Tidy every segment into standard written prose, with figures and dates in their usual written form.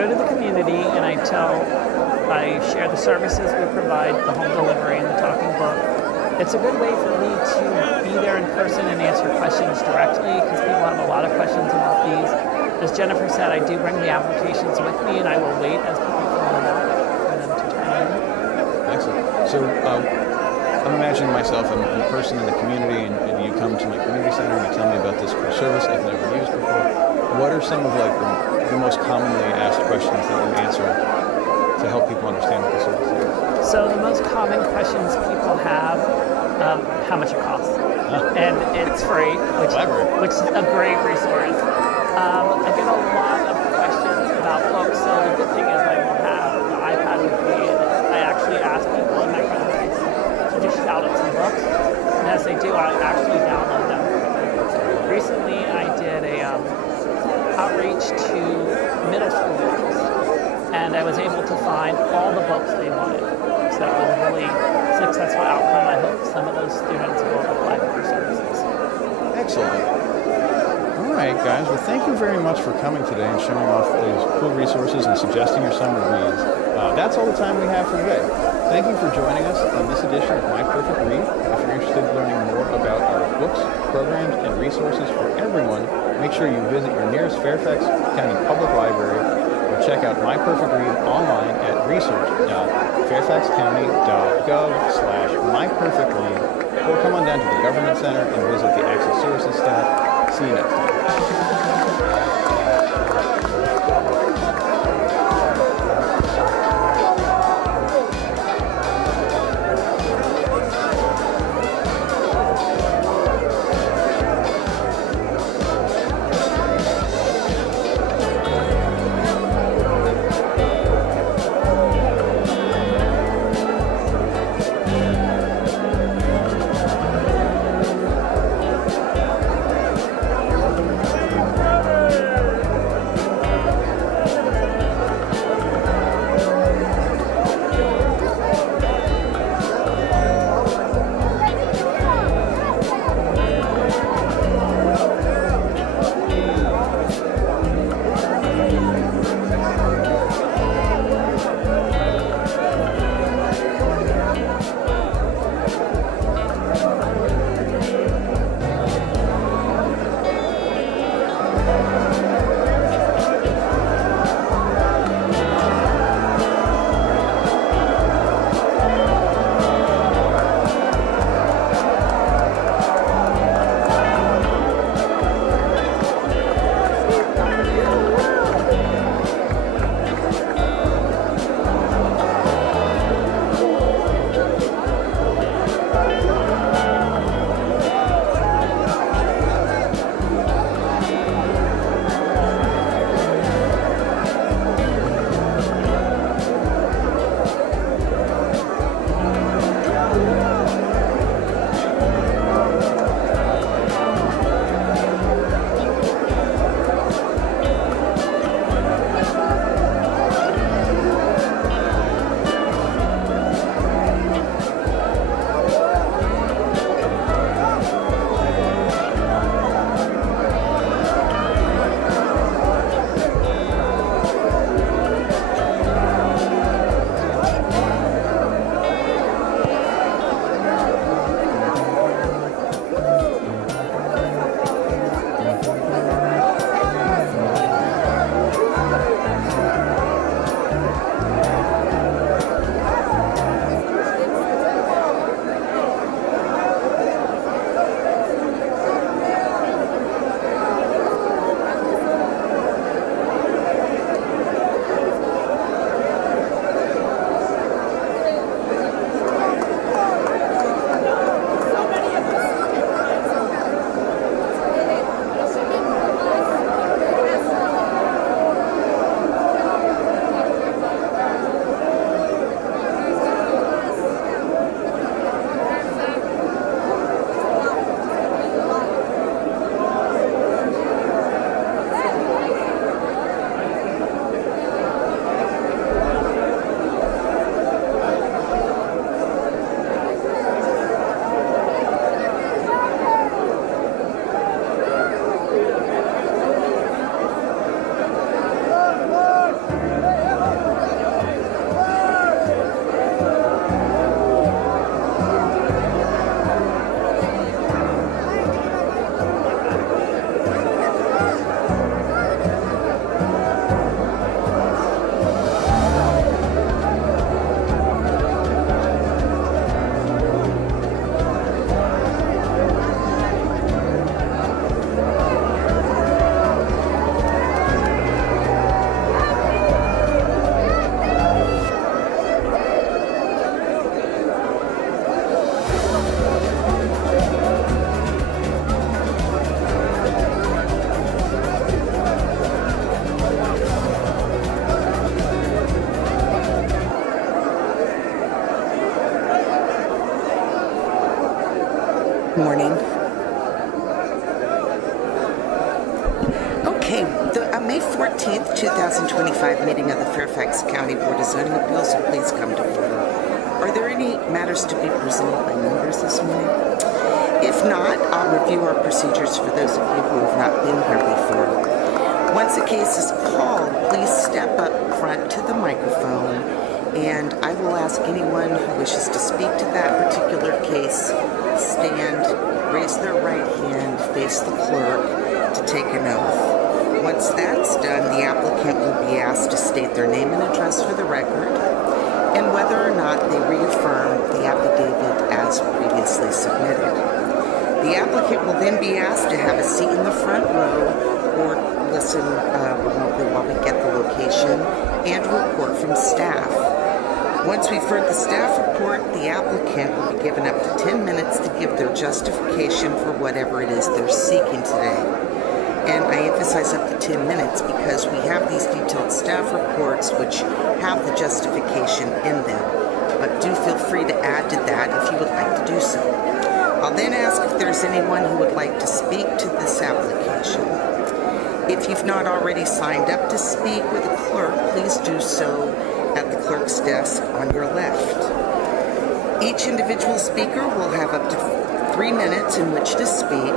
go to the community and I share the services we provide, the home delivery and the talking book. It's a good way for me to be there in person and answer questions directly because people have a lot of questions about these. As Jennifer said, I do bring the applications with me and I will wait as people fill them out for them to turn in. Excellent. So I'm imagining myself, I'm a person in the community and you come to my community center and you tell me about this cool service I've never used before. What are some of like the most commonly asked questions that you answer to help people understand what the service is? So the most common questions people have, how much it costs. And it's free, which is a great resource. I get a lot of questions about books, so the good thing is I will have the iPad with me, and I actually ask people in my presentation to just shout out some books, and as they do, I actually download them. Recently, I did a outreach to middle schoolers, and I was able to find all the books they wanted. So it was a really successful outcome. I hope some of those students will apply for our services. Excellent. All right, guys. Well, thank you very much for coming today and showing off these cool resources and suggesting your summer reads. That's all the time we have for today. Thank you for joining us on this edition of My Perfect Read. If you're interested in learning more about our books, programs, and resources for everyone, make sure you visit your nearest Fairfax County Public Library or check out My Perfect Read online at research.fairfaxcounty.gov/myperfectread or come on down to the Government Center and visit the Access Services staff. See you next time. meeting of the Fairfax County Board of Zoning Appeals, so please come to order. Are there any matters to be presented by members this morning? If not, I'll review our procedures for those of you who have not been here before. Once a case is called, please step up front to the microphone, and I will ask anyone who wishes to speak to that particular case, stand, raise their right hand, face the clerk to take an oath. Once that's done, the applicant will be asked to state their name and address for the record, and whether or not they reaffirm the affidavit as previously submitted. The applicant will then be asked to have a seat in the front row or listen remotely while we get the location and report from staff. Once we've heard the staff report, the applicant will be given up to 10 minutes to give their justification for whatever it is they're seeking today. And I emphasize up to 10 minutes because we have these detailed staff reports which have the justification in them. But do feel free to add to that if you would like to do so. I'll then ask if there's anyone who would like to speak to this application. If you've not already signed up to speak with the clerk, please do so at the clerk's desk on your left. Each individual speaker will have up to 3 minutes in which to speak,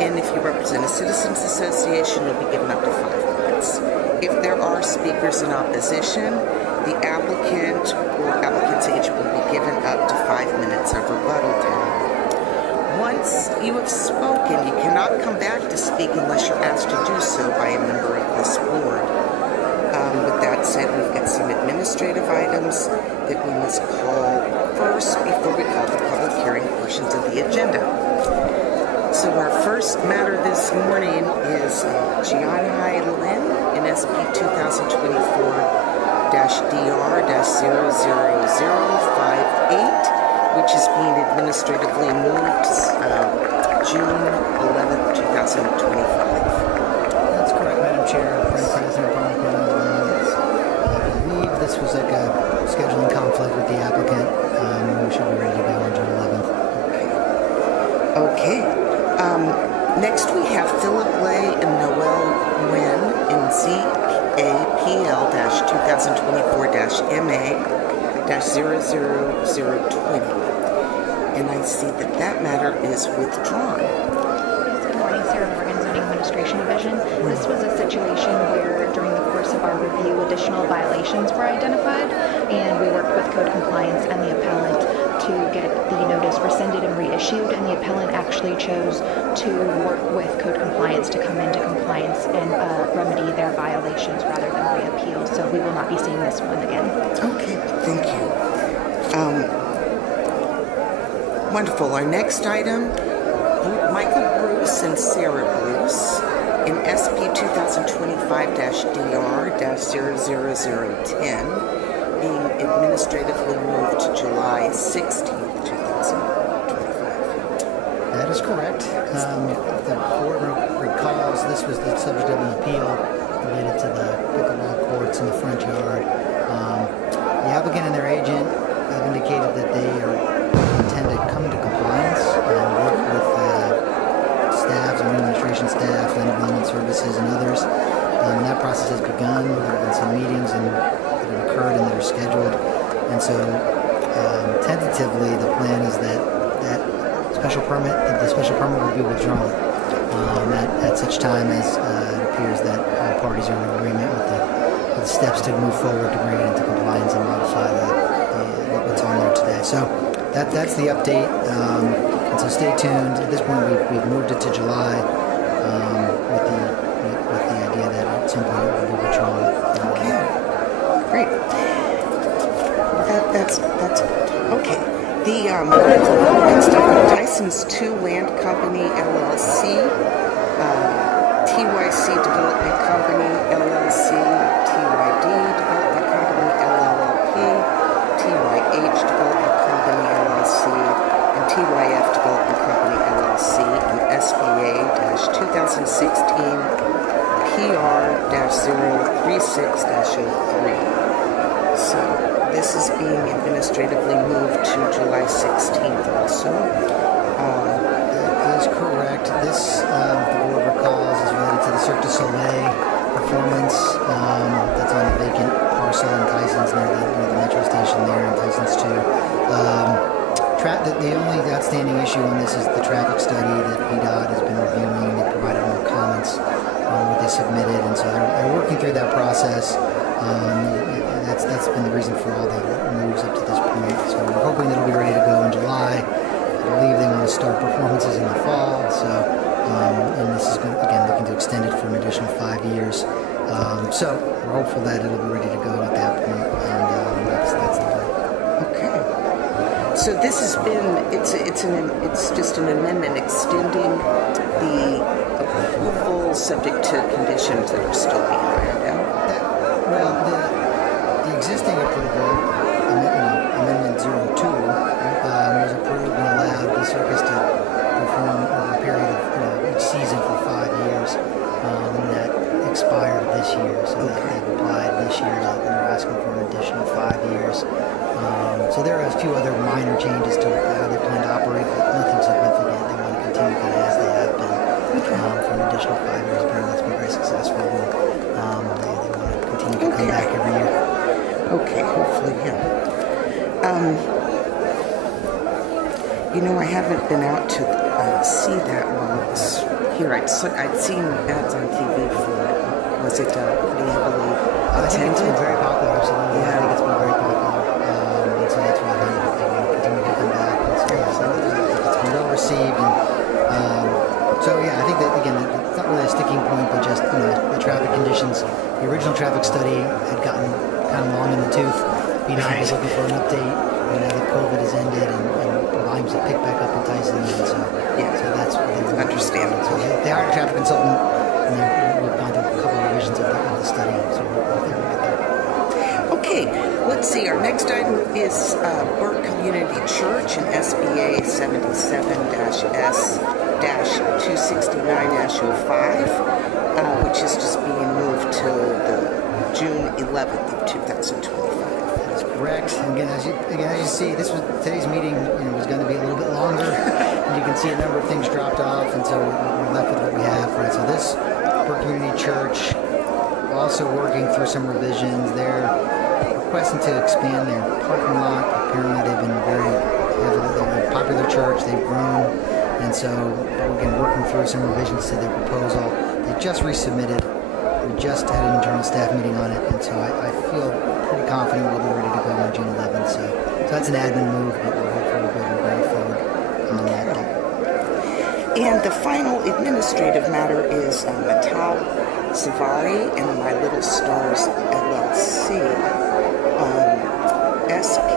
and if you represent a citizens association, you'll be given up to 5 minutes. If there are speakers in opposition, the applicant or applicant's agent will be given up to 5 minutes of rebuttal time. Once you have spoken, you cannot come back to speak unless you're asked to do so by a member of this board. With that said, we've got some administrative items that we must call first before we call the public hearing portions of the agenda. So our first matter this morning is Gianhai Lin in SP 2024-DR-00058, which is being administratively moved June 11th, 2025. That's correct, Madam Chair. President Bronco. I believe this was like a scheduling conflict with the applicant. We should be ready to go on June 11th. Okay. Next we have Philip Lay and Noel Nguyen in ZAPL-2024-MA-00020. And I see that matter is withdrawn. Good morning, Sarah Morgan, Zoning Administration Division. This was a situation where during the course of our review, additional violations were identified, and we worked with code compliance and the appellant to get the notice rescinded and reissued, and the appellant actually chose to work with code compliance to come into compliance and remedy their violations rather than reappeal. So we will not be seeing this one again. Okay, thank you. Wonderful. Our next item, Michael Bruce and Sarah Bruce in SP 2025-DR-00010, being administratively moved to July 16th, 2025. That is correct. The board recalls this was the subject of an appeal related to the pickleball courts in the front yard. The applicant and their agent have indicated that they intend to come into compliance and work with staff, zoning administration staff, land development services, and others. And that process has begun. There have been some meetings that have occurred and that are scheduled. And so, tentatively, the plan is that the special permit will be withdrawn at such time as it appears that all parties are in agreement with the steps to move forward to bring it into compliance and modify what's on there today. So that's the update. And so stay tuned. At this point, we've moved it to July with the idea that at some point it will be withdrawn. Okay, great. That's good. Okay. The next item, Tyson's 2 Land Company LLC, TYC Development Company LLC, TYD Development Company LLP, TYH Development Company LLC, and TYF Development Company LLC, and SBA-2016 PR-036-03. So this is being administratively moved to July 16th also. That is correct. This, the board recalls, is related to the Cirque du Soleil Performance, that's on a vacant parcel in Tyson's near the metro station there in Tyson's too. The only outstanding issue on this is the traffic study that VDOT has been reviewing. They provided more comments on what they submitted, and so they're working through that process. That's been the reason for all the moves up to this point. So we're hoping that it'll be ready to go in July. I believe they want to start performances in the fall. So and this is going, again, looking to extend it for an additional 5 years. So we're hopeful that it'll be ready to go at that point, and that's the plan. Okay. So this has been, it's just an amendment extending the approval subject to conditions that are still being ironed out. The existing approval, Amendment 02, was approved and allowed the circus to perform over a period of each season for 5 years, and that expired this year. So they've applied this year, and they're asking for an additional 5 years. So there are a few other minor changes to how they plan to operate, but nothing significant. They want to continue kind of as they have been for an additional 5 years. Apparently that's been very successful. And, they want to continue to come back every year. Okay, hopefully, yeah. I haven't been out to see that while I was here. I'd seen ads on TV for it. Was it pretty heavily I think it's been attended? very popular, absolutely. Yeah. I think it's been very popular. And so that's why they want to continue to come back. And so, it's been well received. And I think that, again, it's not really a sticking point, but just, the traffic conditions. The original traffic study had gotten kind of long in the tooth. VDOT was looking for an update. Now that COVID has ended and volumes have picked back up in Tyson. And so that's what they were Understandable. So they hired a traffic consultant, and we've gone through a couple of revisions of the study. So we'll get there. Okay, let's see. Our next item is Burke Community Church and SBA 77-S-269-05, which is just being moved to the June 11th of 2025. That's correct. And again, as you see, today's meeting was going to be a little bit longer. And you can see a number of things dropped off, and so we're left with what we have. Right. So this Burke Community Church, also working through some revisions. They're requesting to expand their parking lot. Apparently, they've been they're a popular church. They've grown, and so again, working through some revisions to their proposal. They just resubmitted. We just had an internal staff meeting on it, and so I feel pretty confident we'll be ready to go on June 11th. So that's an admin move, but we're hopefully we'll be able to bring it forward on that day. And the final administrative matter is Natal Savari and My Little Stars LLC, SP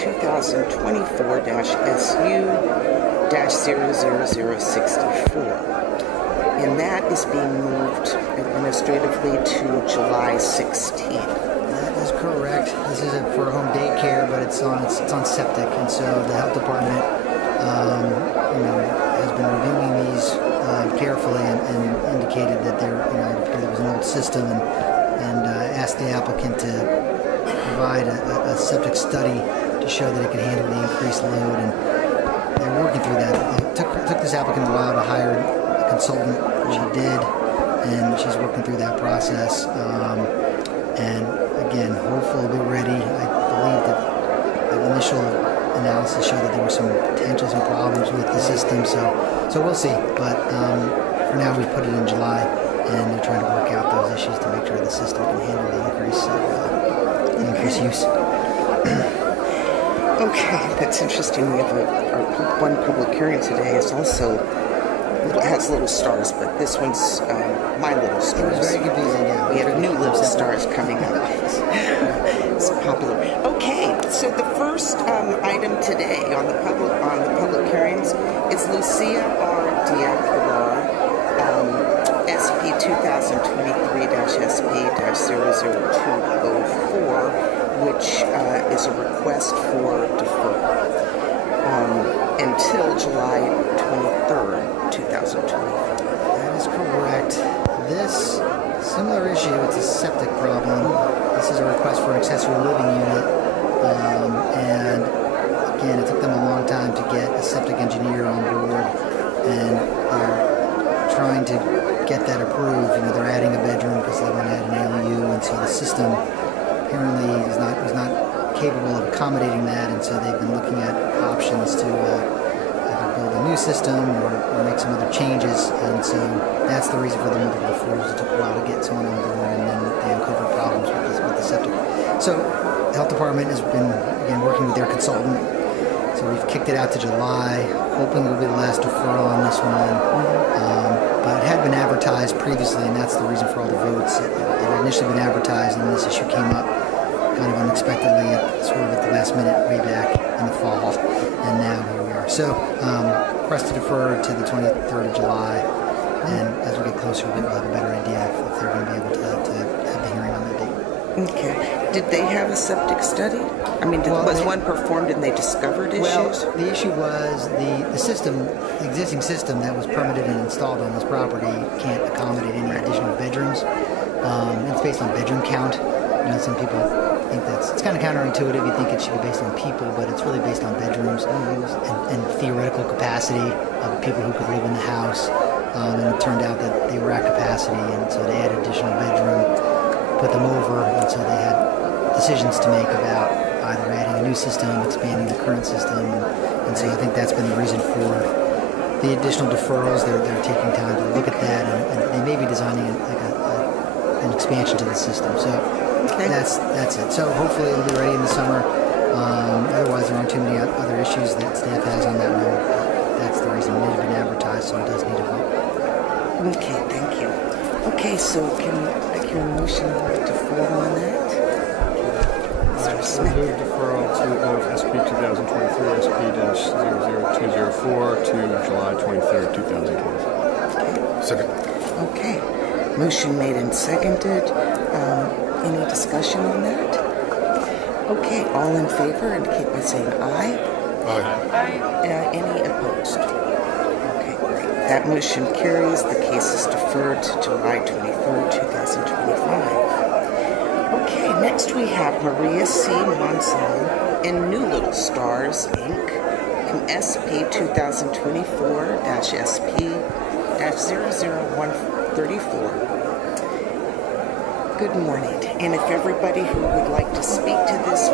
2024-SU-00064. And that is being moved administratively to July 16th. That is correct. This is for home daycare, but it's on septic, and so the health department, has been reviewing these carefully and indicated that there was an old system, and asked the applicant to provide a septic study to show that it could handle the increased load, and they're working through that. It took this applicant a while to hire a consultant, which he did, and she's working through that process. And again, hopefully we'll be ready. I believe that the initial analysis showed that there were some problems with the system, so we'll see. But for now, we put it in July, and they're trying to work out those issues to make sure the system can handle the increased use. Okay, that's interesting. We have our one public hearing today has little stars, but this one's My Little Stars. It was very confusing, yeah. We have new Little Stars coming up. It's popular. Okay, so the first item today on the public hearings is Lucia R. Diapilar, SP 2023-SP-00204, which is a request for deferral until July 23rd, 2024. That is correct. This similar issue, it's a septic problem. This is a request for an accessory living unit. And again, it took them a long time to get a septic engineer on board. And they're trying to get that approved. They're adding a bedroom because they want to add an ALU, and so the system apparently was not capable of accommodating that, and so they've been looking at options to either build a new system or make some other changes, and so that's the reason for the multiple deferrals. It took a while to get someone on board, and then they uncovered problems with the septic. So the health department has been, again, working with their consultant. So we've kicked it out to July, hoping it'll be the last deferral on this one. But it had been advertised previously, and that's the reason for all the votes. It had initially been advertised, and this issue came up kind of unexpectedly, sort of at the last minute, way back in the fall, and now here we are. So request to defer to the 23rd of July, and as we get closer, we'll have a better idea if they're going to be able to have the hearing on that date. Okay. Did they have a septic study? I mean, was one performed and they discovered issues? Well, the issue was the system, the existing system that was permitted and installed on this property can't accommodate any additional bedrooms. It's based on bedroom count. Some people think it's kind of counterintuitive. You think it should be based on people, but it's really based on bedrooms and theoretical capacity of people who could live in the house. And it turned out that they were at capacity, and so they added additional bedroom, put them over, and so they had decisions to make about either adding a new system, expanding the current system, and so I think that's been the reason for the additional deferrals. They're taking time to look at that, and they may be designing an expansion to the system. So that's it. So hopefully it'll be ready in the summer. Otherwise, there aren't too many other issues that staff has on that one. That's the reason it has been advertised, so it does need a vote. Okay, thank you. Okay, so can I hear a motion to defer on that? I move deferral of SP 2023-SP-00204 to July 23rd, 2024. Second. Okay. Motion made and seconded. Any discussion on that? Okay, all in favor indicate by saying aye. Aye. Any opposed? Okay, great. That motion carries. The case is deferred to July 23rd, 2025. Okay, next we have Maria C. Monson and New Little Stars, Inc. in SP 2024-SP-00134. Good morning. And if everybody who would like to speak to this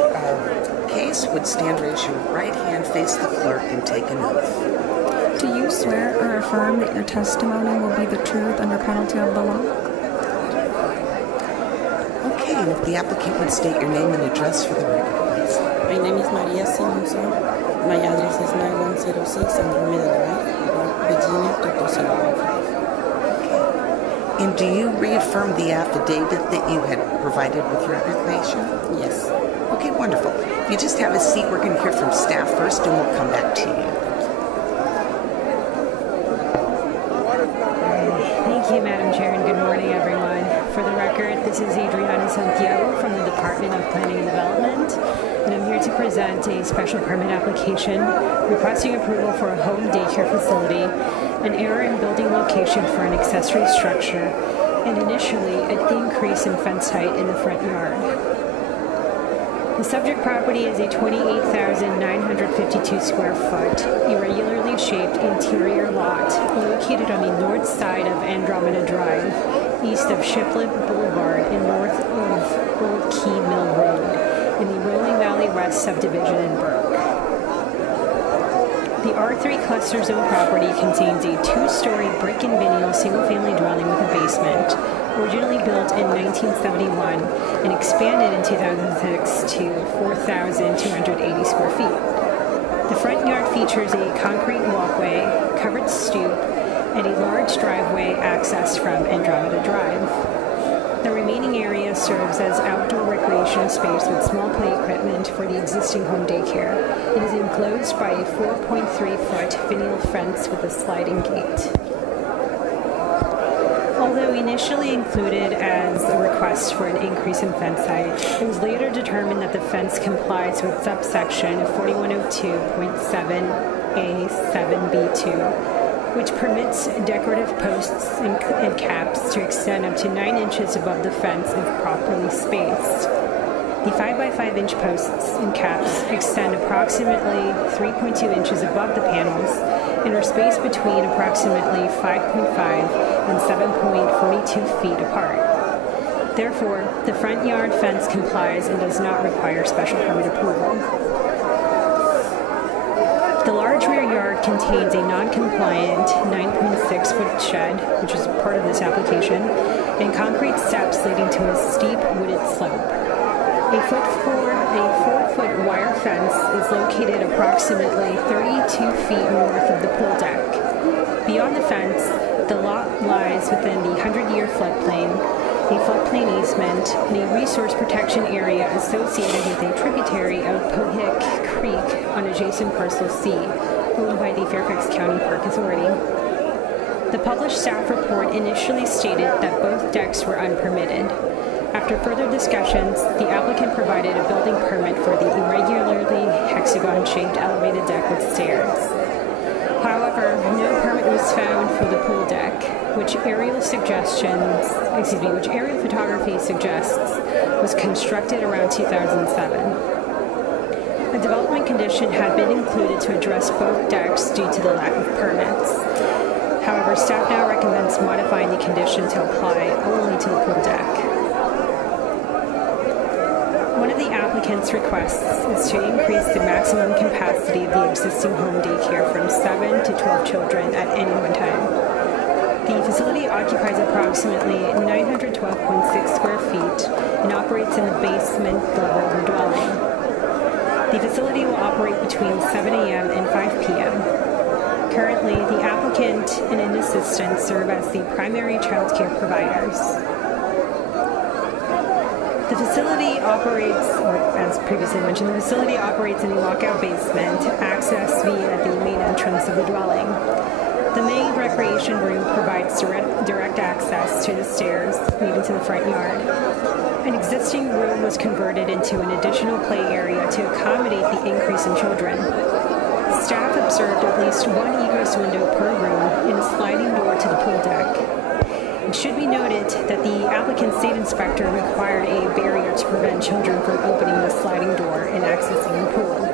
case would stand, raise your right hand, face the clerk, and take an oath. Do you swear or affirm that your testimony will be the truth under penalty of the law? Okay, and if the applicant would state your name and address for the record, please. My name is Maria Simonson. My address is 9106 Andromeda Drive, Virginia 22015. And do you reaffirm the affidavit that you had provided with your application? Yes. Okay, wonderful. If you just have a seat, we're going to hear from staff first, and we'll come back to you. Thank you, Madam Chair, and good morning, everyone. For the record, this is Adriana Santiago from the Department of Planning and Development, and I'm here to present a special permit application requesting approval for a home daycare facility, an error in building location for an accessory structure, and initially an increase in fence height in the front yard. The subject property is a 28,952 square foot, irregularly shaped interior lot located on the north side of Andromeda Drive, east of Shiplip Boulevard and north of Old Key Mill Road, in the Rolling Valley West subdivision in Burke. The R3 cluster zone property contains a two-story brick and vinyl single-family dwelling with a basement, originally built in 1971 and expanded in 2006 to 4,280 square feet. The front yard features a concrete walkway, covered stoop, and a large driveway accessed from Andromeda Drive. The remaining area serves as outdoor recreational space with small play equipment for the existing home daycare. It is enclosed by a 4.3-foot vinyl fence with a sliding gate. Although initially included as a request for an increase in fence height, it was later determined that the fence complies with subsection 4102.7A7B2, which permits decorative posts and caps to extend up to 9 inches above the fence if properly spaced. The 5x5 inch posts and caps extend approximately 3.2 inches above the panels and are spaced between approximately 5.5 and 7.42 feet apart. Therefore, the front yard fence complies and does not require special permit approval. The large rear yard contains a non-compliant 9.6-foot shed, which is part of this application, and concrete steps leading to a steep wooded slope. A 4-foot wire fence is located approximately 32 feet north of the pool deck. Beyond the fence, the lot lies within the 100-year floodplain, a floodplain easement, and a resource protection area associated with a tributary of Pohick Creek on adjacent parcel C, owned by the Fairfax County Park Authority. The published staff report initially stated that both decks were unpermitted. After further discussions, the applicant provided a building permit for the irregularly hexagon-shaped elevated deck with stairs. However, no permit was found for the pool deck, which aerial photography suggests was constructed around 2007. A development condition had been included to address both decks due to the lack of permits. However, staff now recommends modifying the condition to apply only to the pool deck. One of the applicant's requests is to increase the maximum capacity of the existing home daycare from 7 to 12 children at any one time. The facility occupies approximately 912.6 square feet and operates in the basement level of the dwelling. The facility will operate between 7 a.m. and 5 p.m. Currently, the applicant and an assistant serve as the primary child care providers. The facility operates, or as previously mentioned, the facility operates in a walkout basement, accessed via the main entrance of the dwelling. The main recreation room provides direct access to the stairs leading to the front yard. An existing room was converted into an additional play area to accommodate the increase in children. Staff observed at least one egress window per room and a sliding door to the pool deck. It should be noted that the applicant's state inspector required a barrier to prevent children from opening the sliding door and accessing the pool.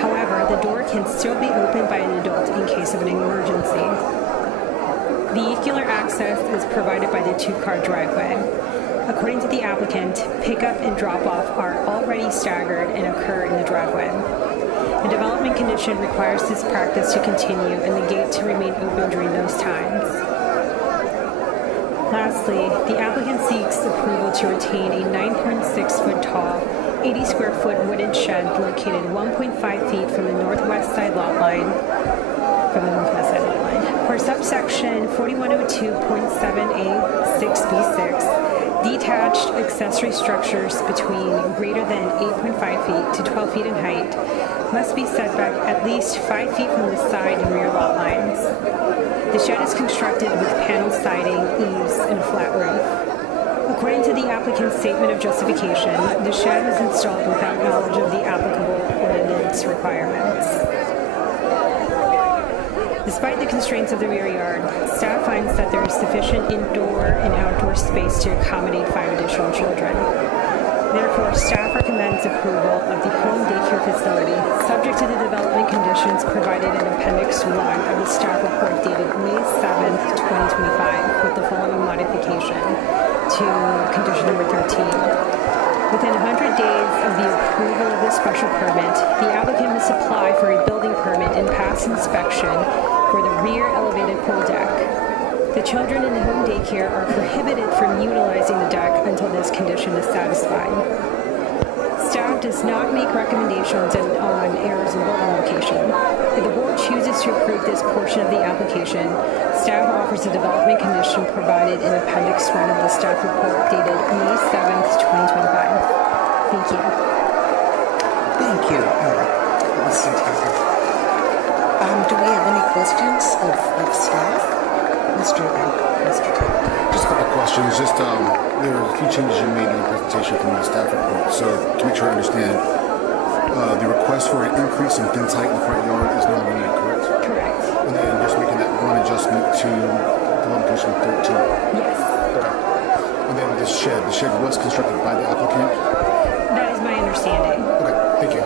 However, the door can still be opened by an adult in case of an emergency. Vehicular access is provided by the two-car driveway. According to the applicant, pickup and drop-off are already staggered and occur in the driveway. The development condition requires this practice to continue and the gate to remain open during those times. Lastly, the applicant seeks approval to retain a 9.6-foot tall, 80-square-foot wooden shed located 1.5 feet from the northwest side lot line, for subsection 4102.7A6B6. Detached accessory structures between greater than 8.5 feet to 12 feet in height must be set back at least 5 feet from the side and rear lot lines. The shed is constructed with panel siding, eaves, and a flat roof. According to the applicant's statement of justification, the shed was installed without knowledge of the applicable ordinance requirements. Despite the constraints of the rear yard, staff finds that there is sufficient indoor and outdoor space to accommodate 5 additional children. Therefore, staff recommends approval of the home daycare facility, subject to the development conditions provided in Appendix 1 of the staff report dated May 7th, 2025, with the following modification to condition number 13. Within 100 days of the approval of the special permit, the applicant must apply for a building permit and pass inspection for the rear elevated pool deck. The children in the home daycare are prohibited from utilizing the deck until this condition is satisfied. Staff does not make recommendations on errors in building location. If the board chooses to approve this portion of the application, staff offers a development condition provided in Appendix 1 of the staff report dated May 7th, 2025. Thank you. Thank you, Mr. Taylor. Do we have any questions of staff? Mr. Taylor. Just a couple questions. There are a few changes you made in the presentation from the staff report. So to make sure I understand, the request for an increase in fence height in the front yard is no longer needed, correct? Correct. And then just making that one adjustment to development condition 13. Yes. Okay. And then the shed was constructed by the applicant? That is my understanding. Okay, thank you.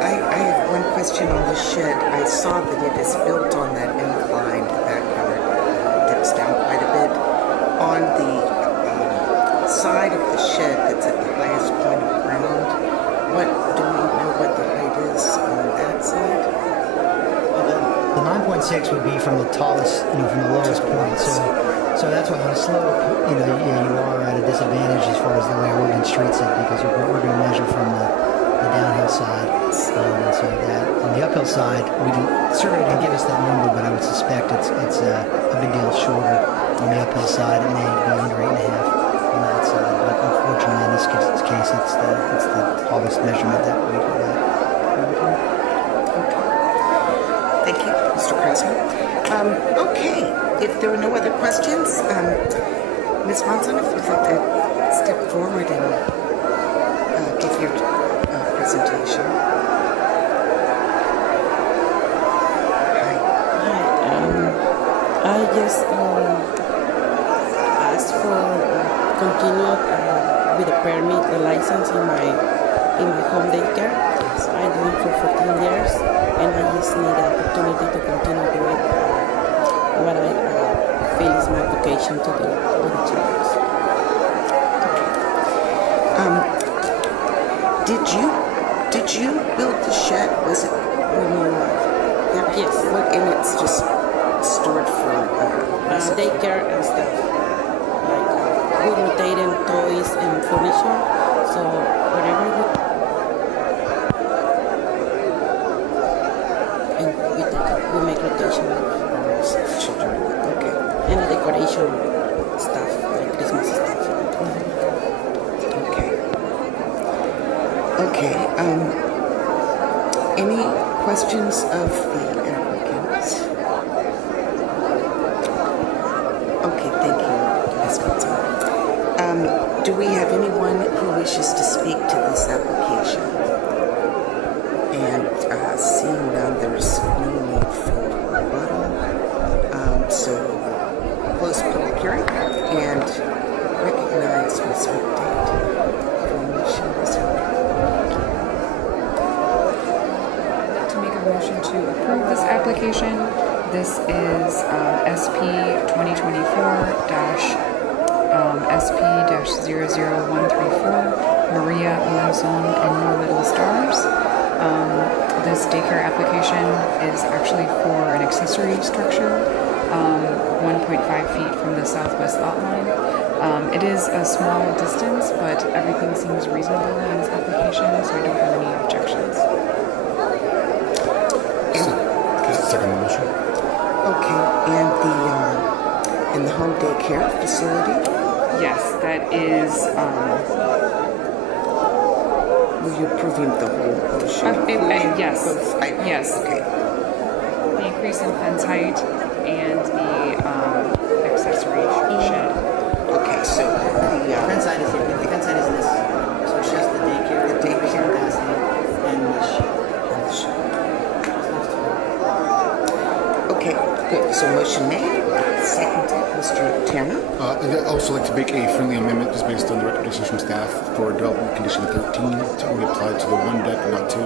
I have one question. question on the shed. I saw that it is built on that incline. The backyard dips down quite a bit. On the side of the shed that's at the highest point of ground, do we know what the height is on that side? The 9.6 would be from the tallest, from the lowest point. So that's why on a slope, you are at a disadvantage as far as the way Oregon treats it, because we're going to measure from the downhill side. And so that on the uphill side, survey didn't give us that number, but I would suspect it's a good deal shorter on the uphill side. It may be under 8.5 on that side, but unfortunately in this case, it's the tallest measurement that we can get. Thank you, Mr. Krasman. Okay, if there are no other questions, Ms. Monson, if you'd like to step forward and give your presentation. I just asked for continued with the permit, the license in my home daycare. I've been for 14 years, and I just need the opportunity to continue doing what I feel is my vocation to do with the children. Did you build the shed? Was it when you Yes. And it's just stored for daycare and stuff, like we rotating toys and furniture. So whatever we make rotation of children. Okay. And the decoration stuff, like Christmas stuff. Okay. Any questions of the applicants? Okay, thank you, Ms. Benson. Do we have anyone who wishes to speak to this application? And seeing none, there's no need for rebuttal. So close public hearing and recognize Ms. McDade. Motion to approve this application. This is SP 2024-SP-00134, Maria Monzon and No Little Stars. This daycare application is actually for an accessory structure, 1.5 feet from the southwest lot line. It is a small distance, but everything seems reasonable in this application, so I don't have any objections. Second motion. Okay, and the home daycare facility? Yes, that is. Were you approving the whole motion? Yes. Yes. Okay. The increase in fence height and the accessory shed. Okay, so the fence height is in this. So it's just the daycare, capacity, and the shed. Okay, good. So motion made. Seconded, Mr. Tanner. I'd also like to make a friendly amendment just based on the recommendations from staff for development condition 13 to only apply to the one deck, not two.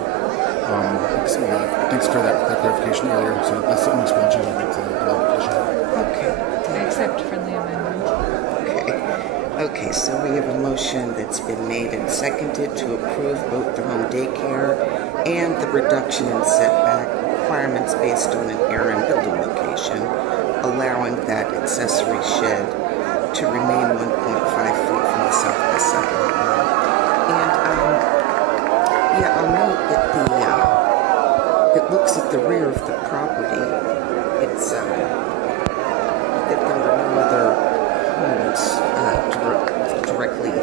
Thanks for that clarification earlier. So that's the only small change I make to the development condition. Okay. I accept friendly amendment. Okay, so we have a motion that's been made and seconded to approve both the home daycare and the reduction in setback requirements based on an error in building location, allowing that accessory shed to remain 1.5 feet from the southwest side of the line. And I'll note that it looks at the rear of the property. It's that there are no other homes directly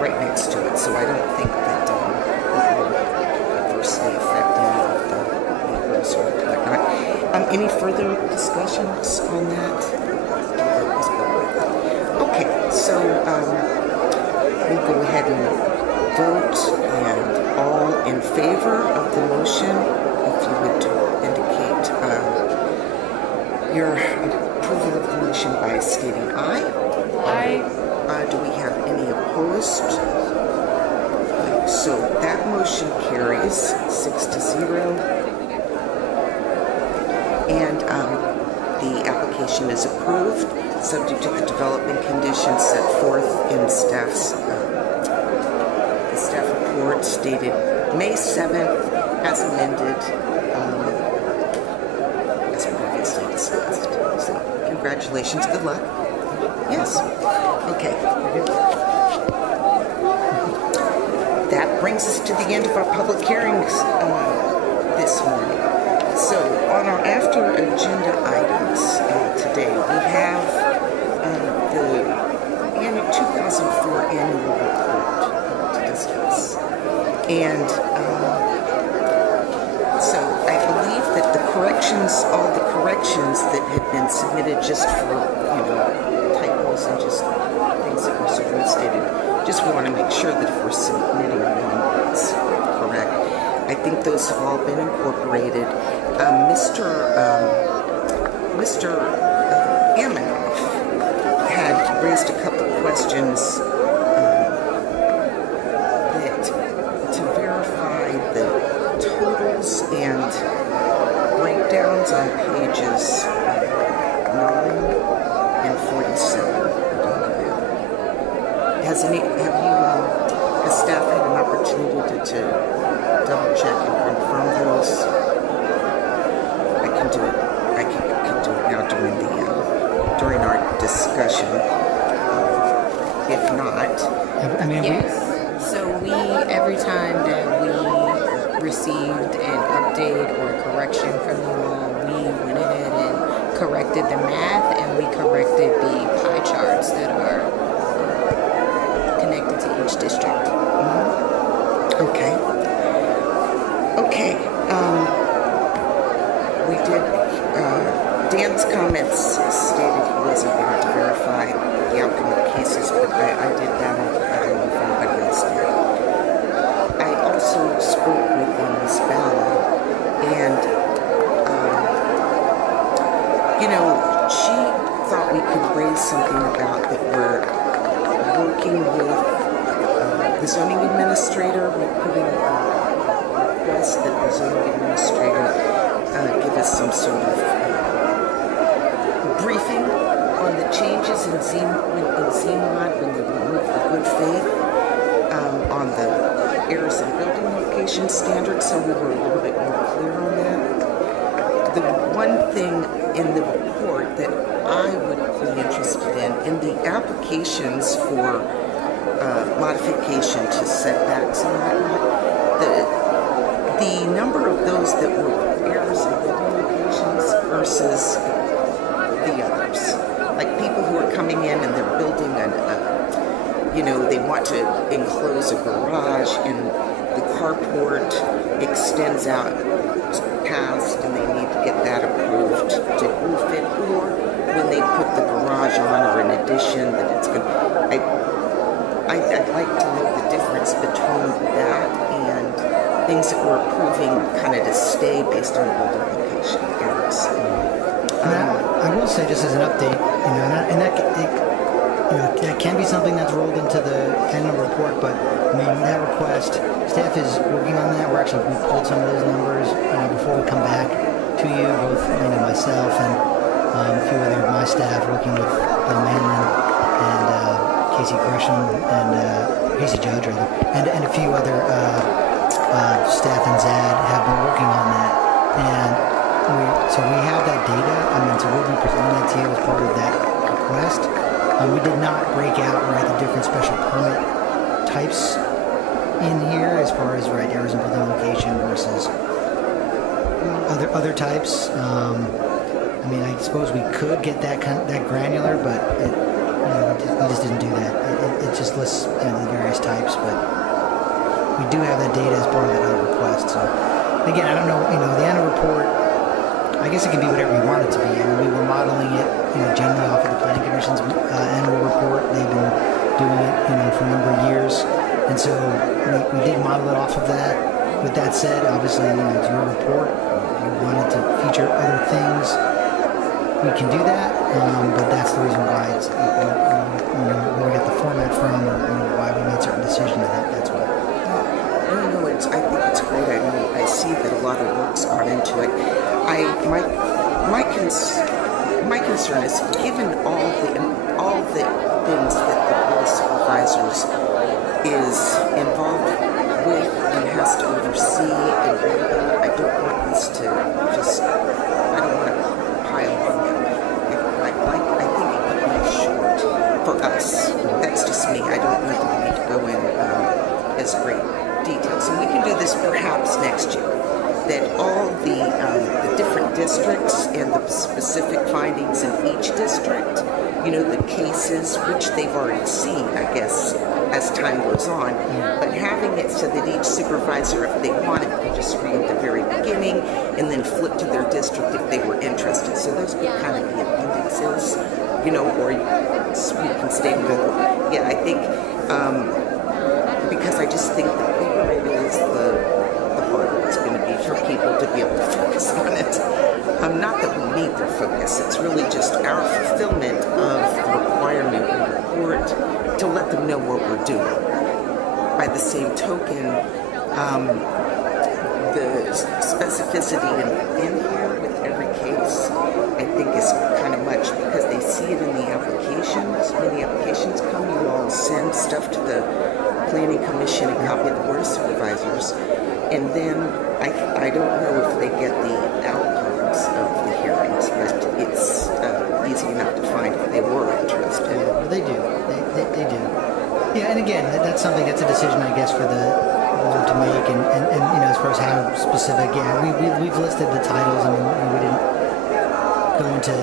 right next to it, so I don't think that it will adversely affect any of the neighbors or whatnot. Any further discussions on that? Okay, so we'll go ahead and vote, and all in favor of the motion, if you would indicate your approval of the motion by stating aye. Aye. Do we have any opposed? So that motion Motion carries 6-0. And the application is approved, subject to the development conditions set forth in the staff report dated May 7th, as amended, as previously discussed. So, congratulations, good luck. Yes. Okay. That brings us to the end of our public hearings this morning. So, on our after agenda items today, we have the 2004 annual report to discuss. And so I believe that all the corrections that had been submitted just for, typos and just things that were sort of misstated, just want to make sure that if we're submitting one that's correct, I think those have all been incorporated. Mr. Amanoff had raised a couple questions that to verify the totals and breakdowns on pages 9 and 47. Has staff had an opportunity to double check and confirm those? I can do it. I can do it now during our discussion. If not, yes. So every time that we received an update or a correction from you all, we went ahead and corrected the math and we corrected the pie charts that are connected to each district. Okay. We did. Dan's comments stated he wasn't going to verify the outcome of cases, but I did that. I don't know if anybody else did. I also spoke with Ms. Balla, and she thought we could raise something about that we're working with the zoning administrator. We're putting a request that the zoning administrator give us some sort of briefing on the changes in ZMOD when they remove the good faith on the errors in building location standards, so we were a little bit more clear on that. The one thing in the report that I would be interested in the applications for modification to setbacks and whatnot, the number of those that were errors in building locations versus the others. Like people who are coming in and they're building they want to enclose a garage and the carport extends out past and they need to get that approved to roof it, or when they put the garage on or an addition that it's going to... I'd like to know the difference between that and things that we're approving kind of to stay based on building location errors. I will say, just as an update, that can be something that's rolled into the annual report, but that request, staff is working on that. We pulled some of those numbers before we come back to you, both myself and a few other of my staff working with Bill Manlin and Casey Gresham and Casey Judge, rather, and a few other staff and ZAD have been working on that. And so we have that data. So we'll be presenting that to you as part of that request. We did not break out the different special permit types in here as far as errors in building location versus other types. I suppose we could get that granular, but we just didn't do that. It just lists the various types, but we do have that data as part of that request. So again, I don't know. The annual report, I guess it can be whatever you want it to be. We were modeling it, generally off of the Planning Commission's annual report. They've been doing it, for a number of years, and so we did model it off of that. With that said, obviously, it's your report. If you wanted to feature other things, we can do that. But that's the reason why it's where we got the format from, or why we made certain decisions. That's why. I emphasize, given all the things that the Board of Supervisors is involved with and has to oversee and regulate, I don't want this to just, I don't want to pile on them. I think it could be short for us. That's just me. I don't think we need to go in as great details. And we can do this perhaps next year. That all the different districts and the specific findings in each district, you know, the cases, which they've already seen, I guess, as time goes on, but having it so that each supervisor, if they wanted, could just read the very beginning and then flip to their district if they were interested. So those could kind of be appendixes, you know, or we can stay with, yeah, I think, because I just think the bigger it is, the harder it's going to be for people to be able to focus on it. Not that we need their focus, it's really just our fulfillment of the requirement in the report to let them know what we're doing. By the same token, the specificity in here with every case, I think is kind of much because they see it in the applications. When the applications come, you all send stuff to the Planning Commission and copy of the Board of Supervisors. And then I don't know if they get the outcomes of the hearings, but it's easy enough to find if they were interested. Yeah, they do. They do. Yeah, and again, that's something, that's a decision, I guess, for the board to make. And you know, as far as how specific, yeah, we've listed the titles. I mean, we didn't go into,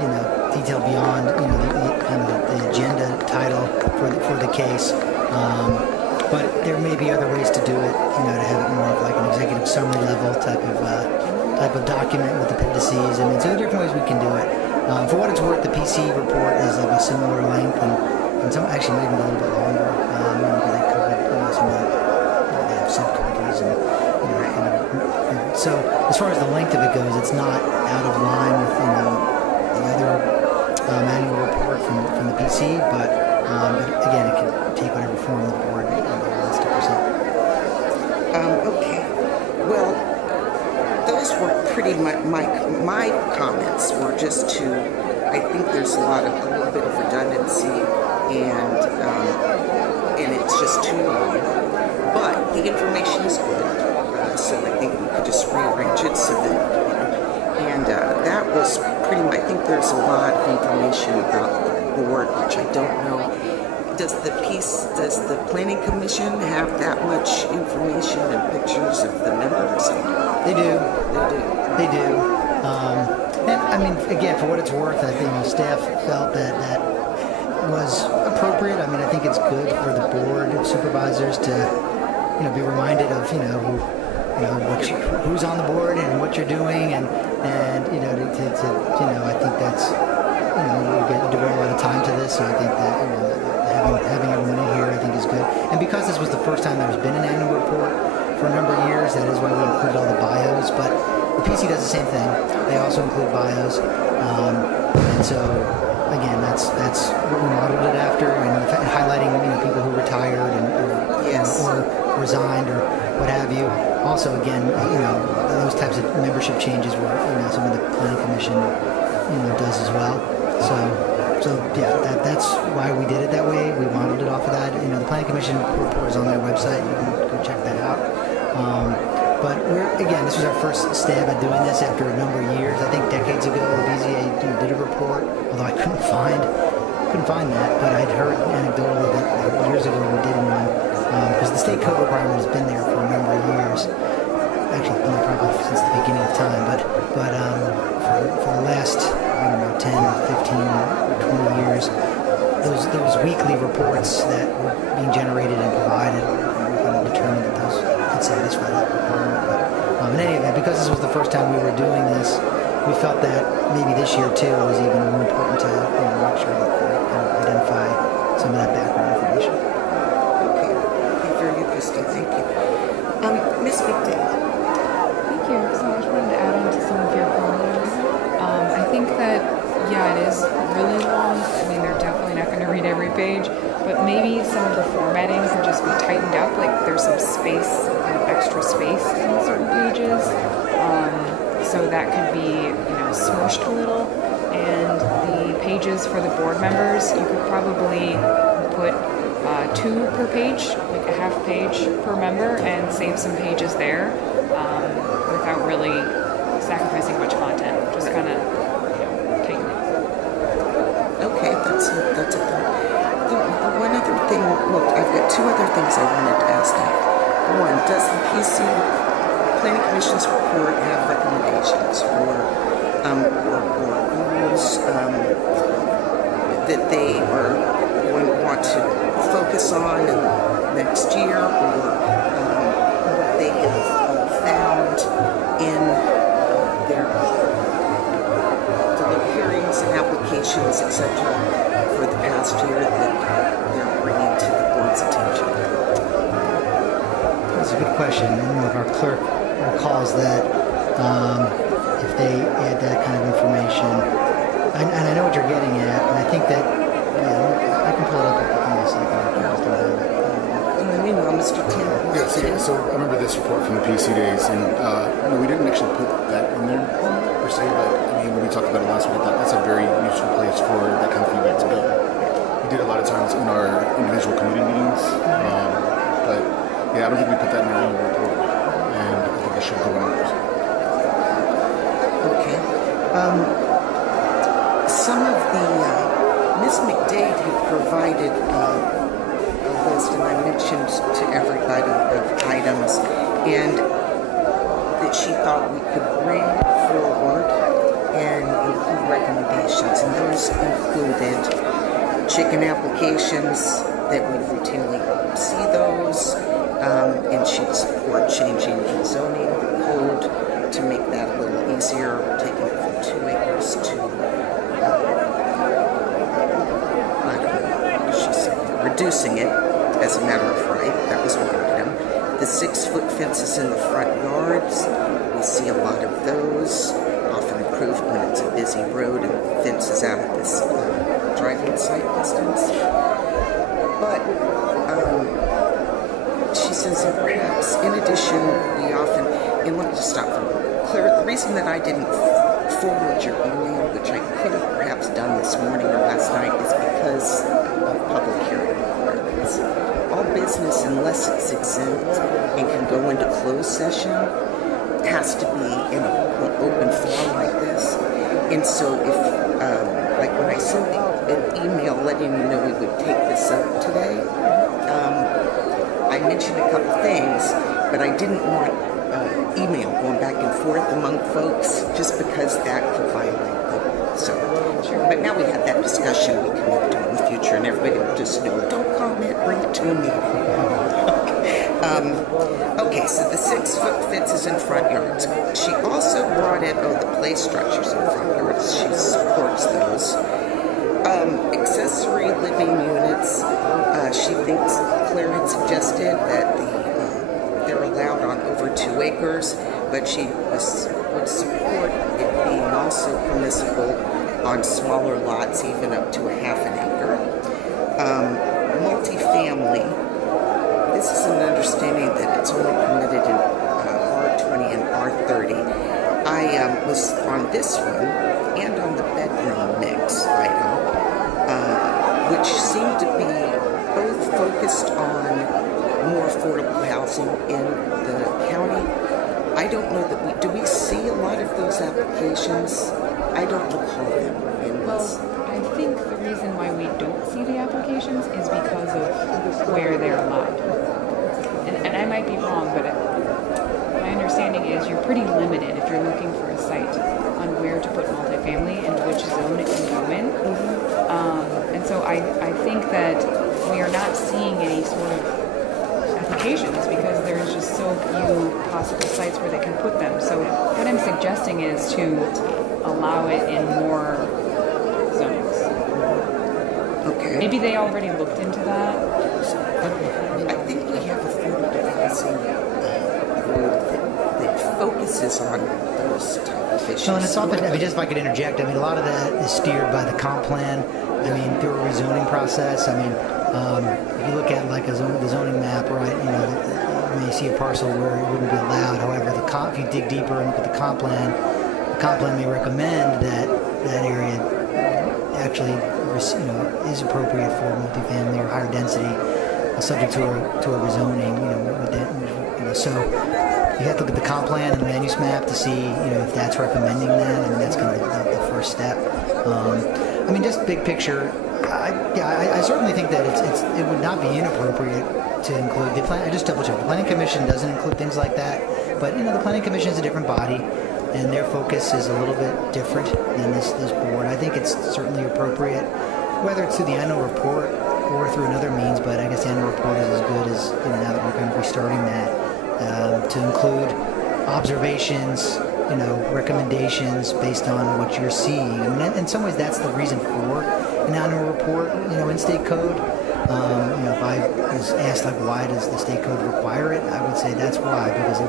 you know, detail beyond, you know, the kind of the agenda title for the case. But there may be other ways to do it, you know, to have it more of like an executive summary level type of document with appendices. I mean, so there are different ways we can do it. For what it's worth, the PC report is of a similar length, and some actually maybe a little bit longer. You know, because they covered, you know, some of the, you know, they have subcommittees and, you know, kind of. So as far as the length of it goes, it's not out of line with, you know, the other annual report from the PC, but again, it can take whatever form the board wants to present. Okay. Well, those were pretty much my comments were just to. I think there's a little bit of redundancy, and it's just too long. But the information is good, so I think we could just rearrange it so that, you know. And that was pretty much. I think there's a lot of information about the board, which I don't know. Does the Planning Commission have that much information and pictures of the members? They do. And I mean, again, for what it's worth, I think staff felt that was appropriate. I mean, I think it's good for the board of supervisors to, you know, be reminded of, who's on the board and what you're doing, and you know, I think that's, you know, we devote a lot of time to this, so I think that, you know, having everyone in here, I think, is good. And because this was the first time there's been an annual report for a number of years, that is why we included all the bios. But the PC does the same thing. They also include bios. And so, again, that's what we modeled it after, and highlighting, you know, people who retired or resigned or what have you. Also, again, you know, those types of membership changes were, you know, some of the Planning Commission, you know, does as well. So yeah, that's why we did it that way. We modeled it off of that. You know, the Planning Commission report is on their website. You can go check that out. But again, this was our first stab at doing this after a number of years. I think decades ago, the BZA did a report, although I couldn't find that. But I'd heard anecdotally that years ago we did one, because the state code requirement has been there for a number of years. Actually, probably since the beginning of time. But for the last, I don't know, 10 or 15 or 20 years, those weekly reports that were being generated and provided, we're going to determine that those could satisfy that requirement. But in any event, because this was the first time we were doing this, we felt that maybe this year too was even more important to, you know, make sure that we kind of identify some of that background information. Okay, very interesting. Thank you. Ms. McDade. Thank you. So I just wanted to add on to some of your comments. I think that, yeah, it is really long. I mean, they're definitely not going to read every page, but maybe some of the formatting could just be tightened up. Like there's some space, extra space in certain pages. So that could be, you know, smushed a little. And the pages for the board members, you could probably put 2 per page, like a half page per member, and save some pages there without really sacrificing much content. Just kind of taking it. Okay, that's a thought. The one other thing, well, I've got 2 other things I wanted to ask you. One, does the PC Planning Commission's report have recommendations for or rules that they are going to want to focus on in next year, or what they have found in their hearings and applications, etc., for the past year that they're bringing to the board's attention? That's a good question. I don't know if our clerk recalls that, if they add that kind of information. And I know what you're getting at, and I think that, yeah, I can pull it up in a second. In the meanwhile, Mr. Tim. Yes, yeah. So I remember this report from the PC days, and we didn't actually put that in there per se, but I mean, when we talked about it last week, I thought that's a very useful place for that kind of feedback to go. We did a lot of times in our individual committee meetings, but yeah, I don't think we put that in our annual report, and I think it should go in ours. Okay. Some of the Ms. McDade had provided a list, and I mentioned to everybody of items, and that she thought we could bring forward and include recommendations, and those included chicken applications that we routinely see those, and she'd support changing the zoning code to make that a little easier, taking it from 2 acres to reducing it as a matter of right. That was one of them. The 6-foot fences in the front yards, we see a lot of those, often improved when it's a busy road and the fence is out of this driving sight distance. But she says that perhaps, in addition, we often, and let me just stop for a minute. Claire, the reason that I didn't forward your email, which I could have perhaps done this morning or last night, is because of public hearing requirements. All business, unless it's exempt and can go into closed session, has to be in an open forum like this. And so if, like when I sent an email letting you know we would take this up today, I mentioned a couple things, but I didn't want email going back and forth among folks just because that could violate the so. Sure. But now we have that discussion, we can move to in the future, and everybody will just know, don't comment, bring it to me. Okay, so the 6-foot fences in front yards. She also brought in, the play structures in front yards. She supports those. Accessory living units. She thinks Claire had suggested that they're allowed on over 2 acres, but she would support it being also permissible on smaller lots, even up to a half an acre. Multifamily. This is an understanding that it's only permitted in R20 and R30. I was on this one and on the bedroom mix item, which seemed to be both focused on more affordable housing in the county. I don't know that do we see a lot of those applications? I don't recall them in this. I think the reason why we don't see the applications is because of where they're allowed. And I might be wrong, but my understanding is you're pretty limited if you're looking for a site on where to put multifamily and which zone it can go in. And so I think that we are not seeing any sort of applications because there's just so few possible sites where they can put them. So what I'm suggesting is to allow it in more zones. Okay. Maybe they already looked into that. I think we have affordable housing that focuses on those type of issues. No, and it's often, just if I could interject, a lot of that is steered by the comp plan. Through a rezoning process. If you look at the zoning map, right, you may see a parcel where it wouldn't be allowed. However, if you dig deeper and look at the comp plan may recommend that area actually is appropriate for multifamily or higher density, subject to a rezoning. So you have to look at the comp plan and the land use map to see if that's recommending that. I mean, that's kind of the first step. I mean, just big picture. I certainly think that it would not be inappropriate to include the plan. I just double checked. The Planning Commission doesn't include things like that, but the Planning Commission is a different body, and their focus is a little bit different than this board. I think it's certainly appropriate, whether it's through the annual report or through another means. But I guess the annual report is as good as now that we're kind of restarting that to include observations, recommendations based on what you're seeing. I mean, in some ways, that's the reason for an annual report, in state code. If I was asked, why does the state code require it, I would say that's why, because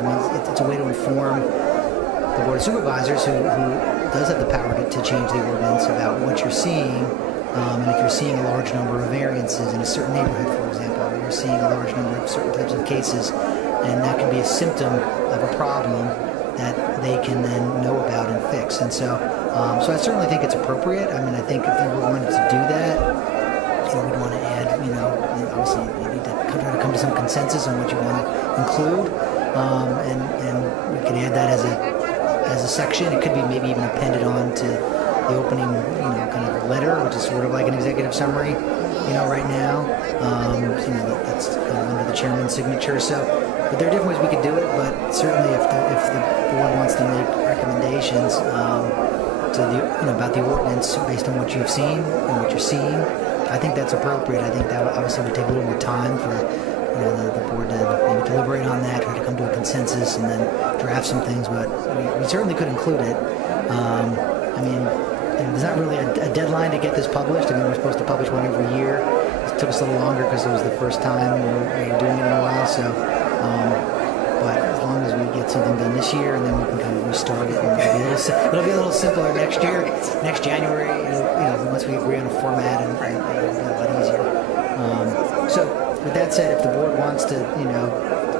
it's a way to inform the Board of Supervisors, who does have the power to change the ordinance, about what you're seeing. And if you're seeing a large number of variances in a certain neighborhood, for example, or you're seeing a large number of certain types of cases, and that can be a symptom of a problem that they can then know about and fix. And so I certainly think it's appropriate. I mean, I think if you wanted to do that, we'd want to add, obviously you need to try to come to some consensus on what you want to include, and we could add that as a section. It could be maybe even appended on to the opening, kind of letter, which is sort of like an executive summary, right now. That's kind of under the chairman's signature. But there are different ways we could do it. But certainly, if the board wants to make recommendations about the ordinance based on what you've seen and what you're seeing, I think that's appropriate. I think that obviously would take a little more time for the board to maybe deliberate on that, try to come to a consensus, and then draft some things. But we certainly could include it. I mean, there's not really a deadline to get this published. I mean, we're supposed to publish one every year. It took us a little longer because it was the first time we were doing it in a while. So, but as long as we get something done this year, and then we can kind of restart it, and it'll be a little simpler next year. Next January, once we agree on a format, and it'll be a lot easier. So, with that said, if the board wants to,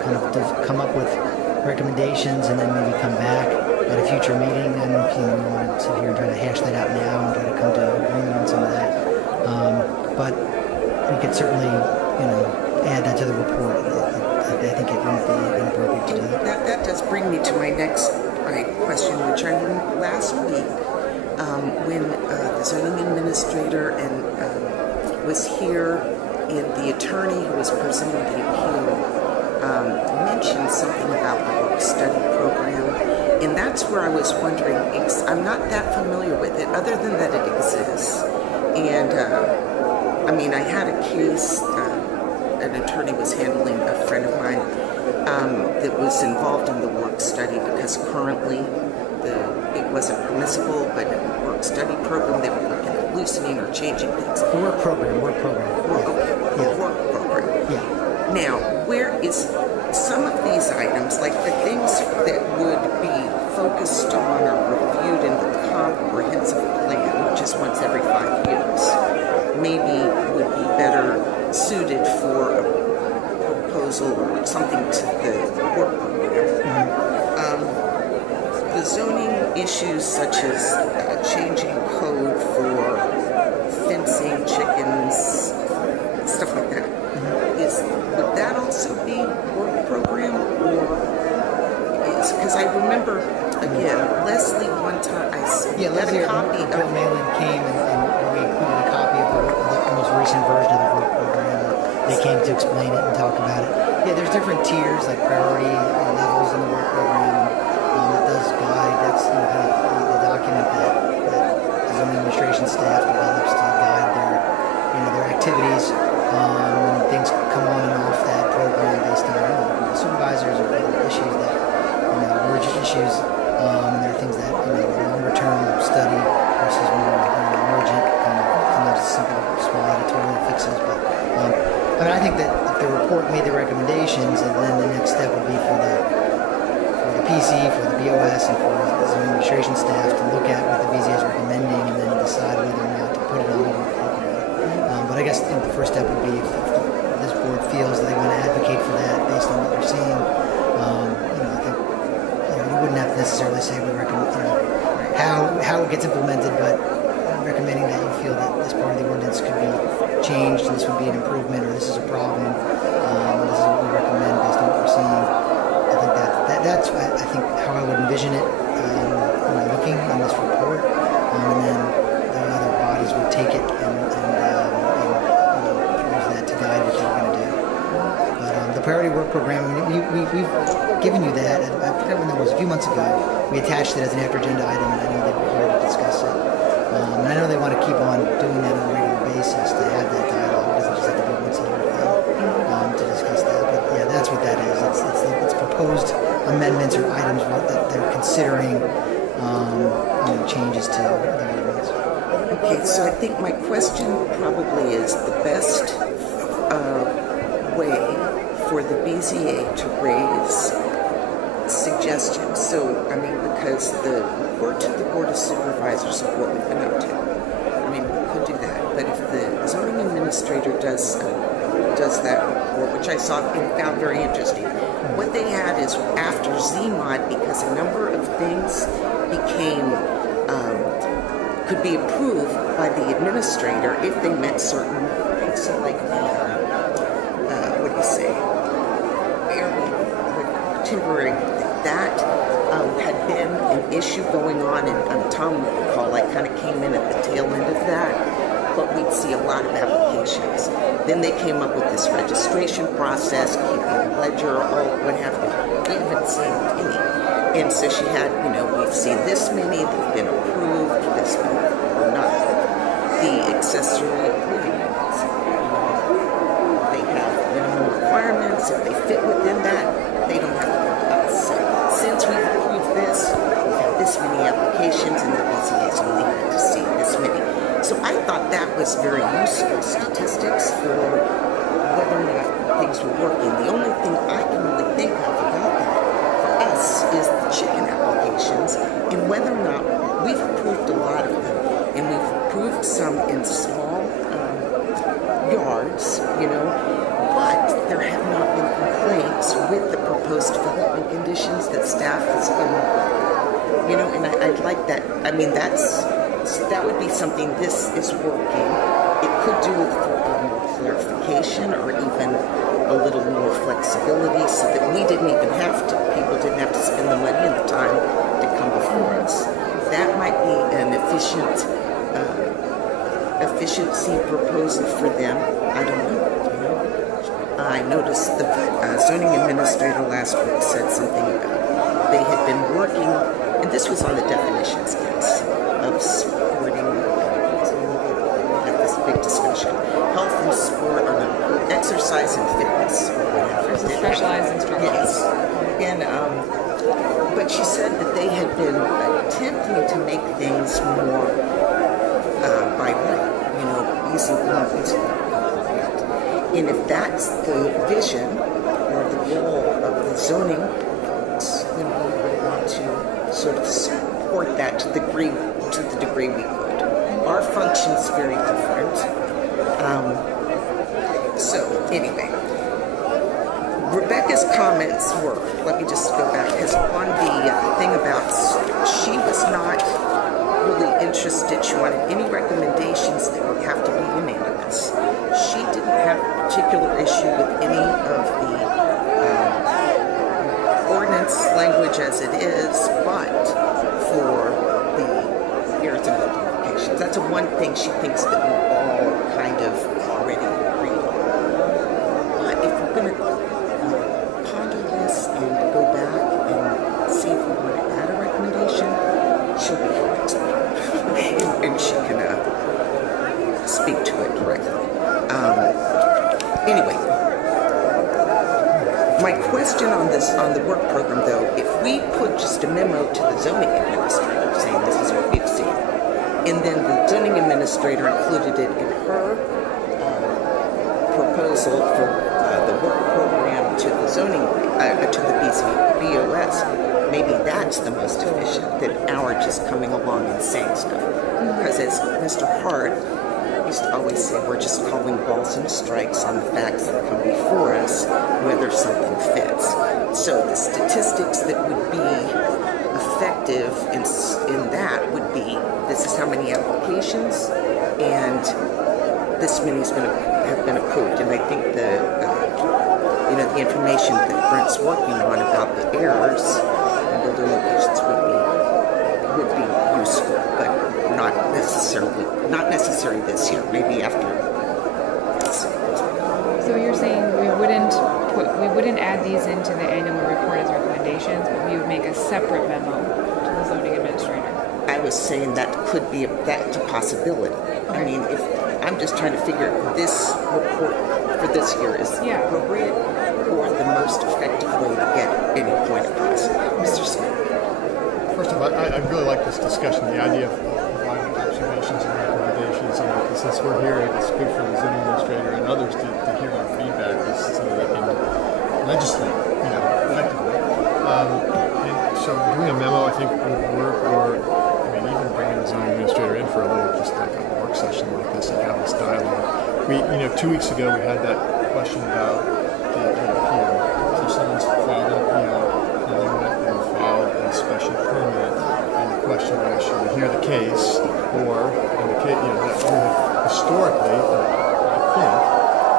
kind of come up with recommendations and then maybe come back at a future meeting, and we want to sit here and try to hash that out now and try to come to agreement on some of that. But we could certainly, add that to the report. I think it wouldn't be inappropriate to do that. That does bring me to my next question, which I learned last week when the zoning administrator was here, and the attorney who was presenting the appeal mentioned something about the work-study program. And that's where I was wondering, I'm not that familiar with it, other than that it exists. And, I had a case, an attorney was handling, a friend of mine, that was involved in the work-study because currently it wasn't permissible, but in the work-study program, they were looking at loosening or changing things. The work program. Work program. Yeah. Now, where is some of these items, like the things that would be focused on or reviewed in the comprehensive plan, which is once every 5 years, maybe would be better suited for a proposal or something to the work program. The zoning issues such as changing code for fencing, chickens, stuff like that. Would that also be work program, or because I remember again, Leslie one time Leslie, a copy of Bill Malin came and we included a copy of the most recent version of the work program. They came to explain it and talk about it. Yeah, there's different tiers, like priority levels in the work program. It does guide. That's kind of the document that the zoning administration staff develops to guide their activities. When things come on and off that program based on supervisors or other issues that emergent issues. And there are things that longer term study versus more emergent, kind of sometimes simple, small editorial fixes. But I think that if the report made the recommendations, and then the next step would be for the PC, for the BOS, and for the zoning administration staff to look at what the BZA is recommending, and then decide whether or not to put it on the program. But I guess the first step would be if this board feels that they want to advocate for that based on what they're seeing. I think you wouldn't have to necessarily say we recommend how it gets implemented, but recommending that you feel that this part of the ordinance could be changed, and this would be an improvement, or this is a problem, and this is what we recommend based on what we're seeing. I think that's I think how I would envision it when I'm looking on this report, and then the other bodies would take it and use that to guide what they're going to do. But the priority work program, I mean, we've given you that. I forgot when that was, a few months ago. We attached it as an after agenda item, and I know they were here to discuss it. And I know they want to keep on doing that on a regular basis to have that dialogue. It doesn't just have to be once a year thing to discuss that. But yeah, that's what that is. It's proposed amendments or items that they're considering changes to the ordinance. Okay, so I think my question probably is the best way for the BZA to raise suggestions. So, I mean, because the report to the Board of Supervisors of what we've been up to, I mean, we could do that. But if the zoning administrator does that report, which I saw and found very interesting, what they had is after ZMOD, because a number of things could be approved by the administrator if they met certain, so like what do you say, temporary, that had been an issue going on, and Tom will recall I kind of came in at the tail end of that, but we'd see a lot of applications. Then they came up with this registration process, keeping a ledger, all what have you. We haven't seen any. And so she had, we've seen this many, they've been approved, this many or not. The accessory living units, they have minimum requirements. If they fit within that, they don't have to come to us. So since we've approved this, we've had this many applications, and the BZA's only had to see this many. So I thought that was very useful statistics for whether or not things were working. The only thing I can really think of about that for us is the chicken applications, and whether or not we've approved a lot of them, and we've approved some in small yards, but there have not been complaints with the proposed development conditions that staff has been, and I'd like that. I mean, that would be something this is working. It could do with a little more clarification or even a little more flexibility so that we didn't even have to, people didn't have to spend the money and the time to come before us. That might be an efficiency proposal for them. I don't know. I noticed the zoning administrator last week said something about they had been working, and this was on the definitions case of sporting, had this big discussion, health and sport, or no, exercise and fitness, or whatever. Specialized instruction. Yes. And, but she said that they had been attempting to make things more by right, easy. And if that's the vision or the goal of the zoning, we would want to sort of support that to the degree we could. Our function's very different. So anyway, Rebecca's comments were, let me just go back, because on the thing about, she was not really interested, she wanted any recommendations that would have to be unanimous. She didn't have a particular issue with any of the ordinance language as it is, but for the errors and multiplications. That's one thing she thinks that we all kind of already agree on. But if we're going to ponder this and go back and see if we want to add a recommendation, she'll be here next week. And she can speak to it directly. Anyway, my question on the work program, though, if we put just a memo to the zoning administrator saying this is what we've seen, and then the zoning administrator included it in her proposal for the work program to the zoning, to the BOS, maybe that's the most efficient than our just coming along and saying stuff. Because as Mr. Hart used to always say, we're just calling balls and strikes on the facts that come before us, whether something fits. So the statistics that would be effective in in that would be, this is how many applications, and this many have been approved. And I think the information that Brent's working on about the errors and building locations would be useful, but not necessary this year. Maybe after. So you're saying we wouldn't add these into the annual report as recommendations, but we would make a separate memo to the zoning administrator. I was saying that's a possibility. I mean, if I'm just trying to figure this report for this year is appropriate or the most effective way to get any point across. Mr. Smith. First of all, I really like this discussion, the idea of providing observations and recommendations. And since we're here, it's good for the zoning administrator and others to hear our feedback so that they can legislate, effectively. And so doing a memo, I think, would work, or even bringing the zoning administrator in for a little, just like a work session like this and have this dialogue. 2 weeks ago we had that question about the appeal. So someone's filed an appeal, and they went and filed a special permit, and the question was, should we hear the case, or in the case, that we have historically, I think,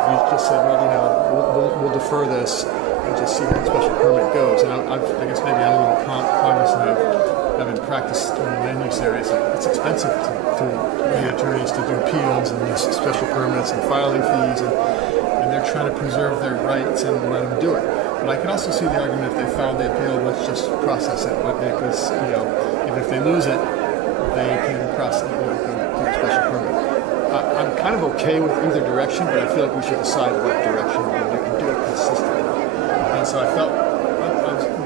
we just said, well, we'll defer this and just see how the special permit goes. And I guess maybe I'm a little cognizant of having practiced in the land use areas. It's expensive to the attorneys to do appeals and these special permits and filing fees, and they're trying to preserve their rights and let them do it. But I can also see the argument if they filed the appeal, let's just process it, because if they lose it, they can process it, do a special permit. I'm kind of okay with either direction, but I feel like we should decide what direction we're going to do it consistently. And so I felt a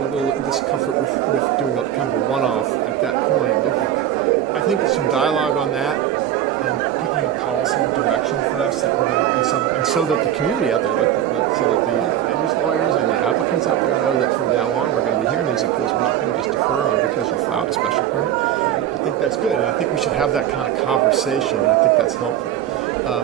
little discomfort with doing a kind of a one-off at that point. I think some dialogue on that and picking a policy direction for us, and so that the community out there, so that the lawyers and the applicants out there know that from now on we're going to be hearing these appeals. We're not going to just defer on because you filed a special permit. I think that's good, and I think we should have that kind of conversation, and I think that's helpful.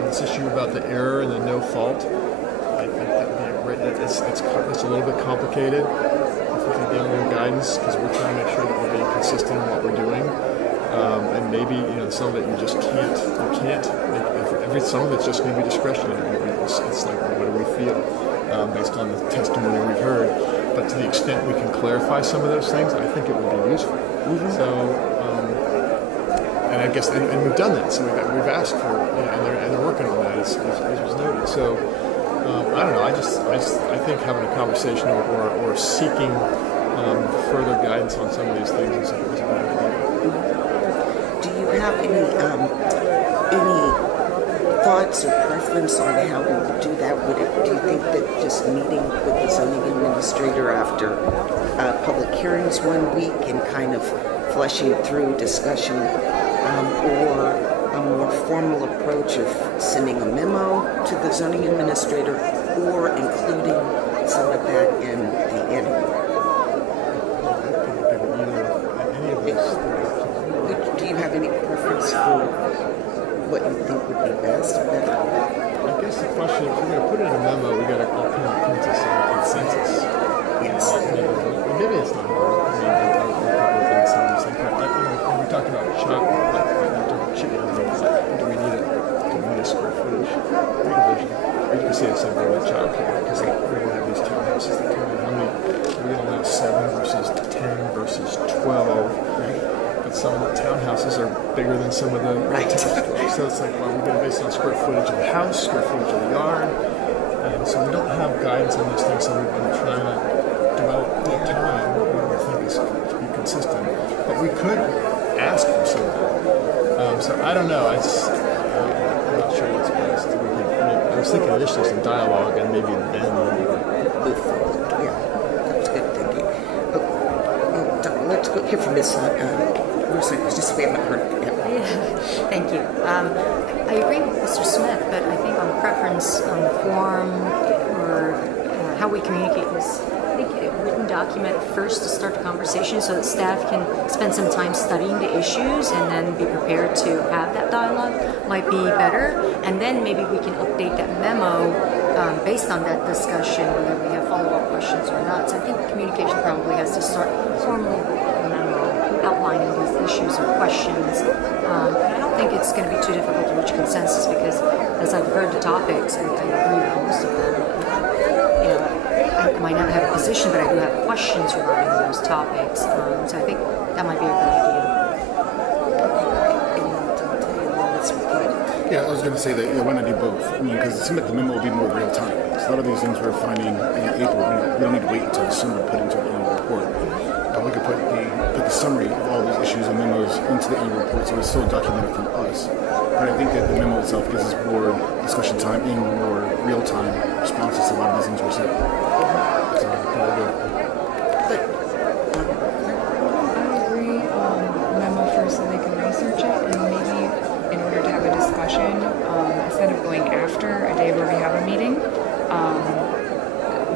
This issue about the error and the no fault, I think that would be a great. It's a little bit complicated. If we can give them guidance, because we're trying to make sure that we're being consistent in what we're doing, and maybe some of it you just can't. Some of it's just going to be discretionary. It's like, what do we feel based on the testimony we've heard? But to the extent we can clarify some of those things, I think it would be useful. Mm-hmm. So, and I guess, and we've done that. So we've asked for, and they're working on that, as was noted. So, I don't know. I think having a conversation or seeking further guidance on some of these things is a good idea. Do you have any thoughts or preference on how we would do that? Do you think that just meeting with the zoning administrator after public hearings 1 week and kind of fleshing through discussion, or a more formal approach of sending a memo to the zoning administrator, or including some of that in the annual? Do you have any preference for what you think would be best? I guess the question, if we're going to put it in a memo, we got to all come to some consensus. Yes. Maybe it's not hard. I mean, when we talked about do we need a square footage division? Or you can say the same thing with child care, because we're going to have these townhouses that come in. How many? We're going to allow 7 versus 10 versus 12. But some of the townhouses are bigger than some of the townhouses. So it's like, well, we're going to base it on square footage of the house, square footage of the yard. And so we don't have guidance on these things, so we've been trying to develop time what we think is to be consistent. But we could ask for some of that. So I don't know. I'm not sure what's best. I was thinking initially some dialogue, and maybe then move forward. Yeah, that's good thinking. Let's go hear from Ms. Just we haven't heard it yet. Yeah, thank you. I agree with Mr. Smith, but I think on the preference on the form or how we communicate this, I think a written document first to start the conversation so that staff can spend some time studying the issues and then be prepared to have that dialogue might be better. And then maybe we can update that memo based on that discussion, whether we have follow-up questions or not. So I think communication probably has to start formally with a memo outlining these issues or questions. And I don't think it's going to be too difficult to reach consensus because as I've heard the topics, I agree with most of them. I might not have a position, but I do have questions regarding those topics. So I think that might be a good idea. Yeah, I was going to say that, why not do both? I mean, because it seemed like the memo will be more real time. So a lot of these things we're finding in April, we don't need to wait until December to put into an annual report. We could put the summary of all these issues and memos into the annual report, so it's still documented from us. But I think that the memo itself gives us more discussion time and more real-time responses to a lot of these things we're seeing. So, very good. I agree. Memo first so they can research it, and maybe in order to have a discussion, instead of going after a day where we have a meeting,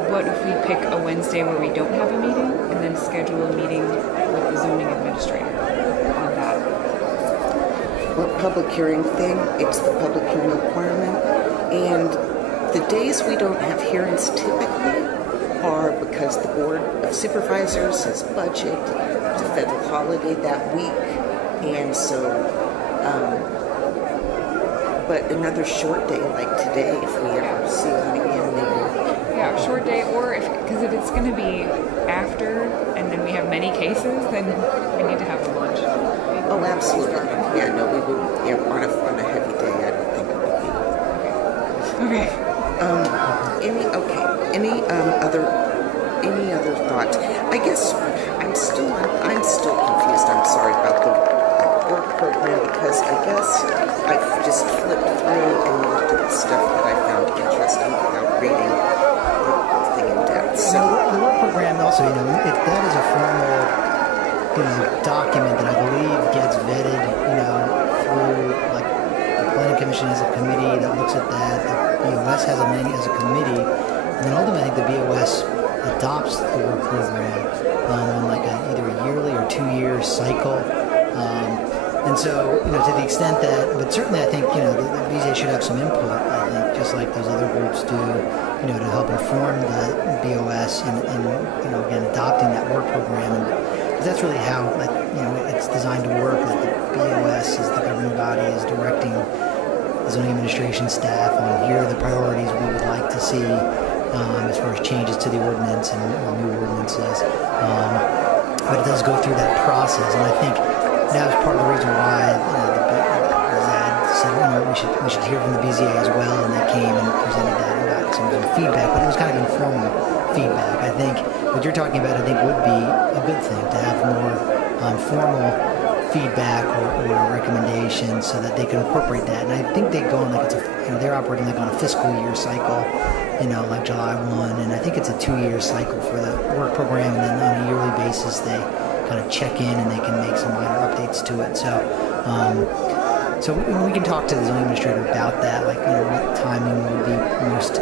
what if we pick a Wednesday where we don't have a meeting and then schedule a meeting with the zoning administrator on that? Well, public hearing thing, it's the public hearing requirement. And the days we don't have hearings typically are because the Board of Supervisors has budget, it's a federal holiday that week, and so but another short day like today, if we ever see one again, maybe. Yeah, short day, or because if it's going to be after and then we have many cases, then we need to have a lunch. Oh, absolutely. Yeah, no, we would. Yeah, on a heavy day, I don't think it would be. Okay. Any other thoughts? I guess I'm still confused. I'm sorry about the work program because I guess I've just flipped through and looked at the stuff that I found interesting without reading the whole thing in depth. So the work program also, that is a formal, document that I believe gets vetted, through like the Planning Commission has a committee that looks at that. The BOS has a committee, and then ultimately the BOS adopts the work program on like either a yearly or 2-year cycle. And so, to the extent that, but certainly I think, the BZA should have some input, I think, just like those other groups do, to help inform the BOS and again, adopting that work program. And because that's really how, it's designed to work, that the BOS is the governing body, is directing the zoning administration staff on here are the priorities we would like to see as far as changes to the ordinance and new ordinances. But it does go through that process, and I think that was part of the reason why the ZAD said we should hear from the BZA as well, and they came and presented that and got some feedback, but it was kind of informal feedback. I think what you're talking about, would be a good thing to have more formal feedback or recommendations so that they can incorporate that. And I think they go on they're operating like on a fiscal year cycle, like July 1, and I think it's a 2-year cycle for the work program, and then on a yearly basis they kind of check in and they can make some minor updates to it. So we can talk to the zoning administrator about that, like what timing would be most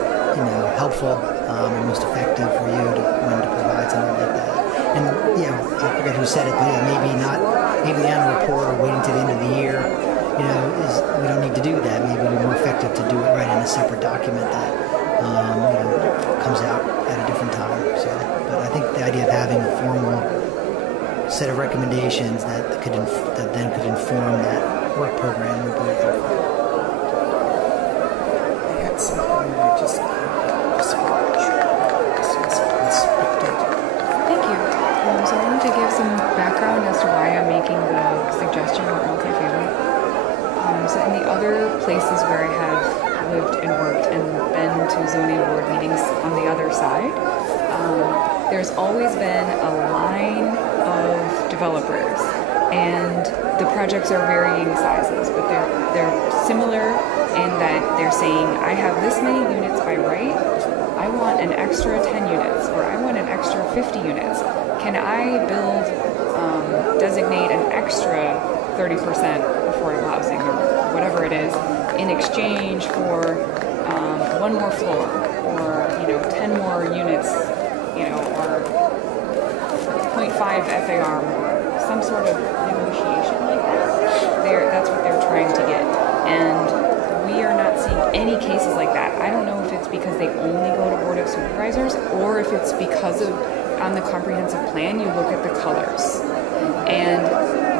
helpful and most effective for you when to provide something like that. And I forget who said it, but maybe the annual report or waiting to the end of the year, we don't need to do that. Maybe it'd be more effective to do it right in a separate document that comes out at a different time. So, but I think the idea of having a formal set of recommendations that then could inform that work program would be helpful. I had something that I just Thank you. So I wanted to give some background as to why I'm making the suggestion about multifamily. So in the other places where I have lived and worked and been to zoning board meetings on the other side, there's always been a line of developers, and the projects are varying sizes, but they're similar in that they're saying, I have this many units by right, I want an extra 10 units, or I want an extra 50 units. Can I designate an extra 30% affordable housing, or whatever it is, in exchange for one more floor, or 10 more units, or 0.5 FAR more, some sort of negotiation like that. That's what they're trying to get, and we are not seeing any cases like that. I don't know if it's because they only go to Board of Supervisors, or if it's because of on the comprehensive plan, you look at the colors. And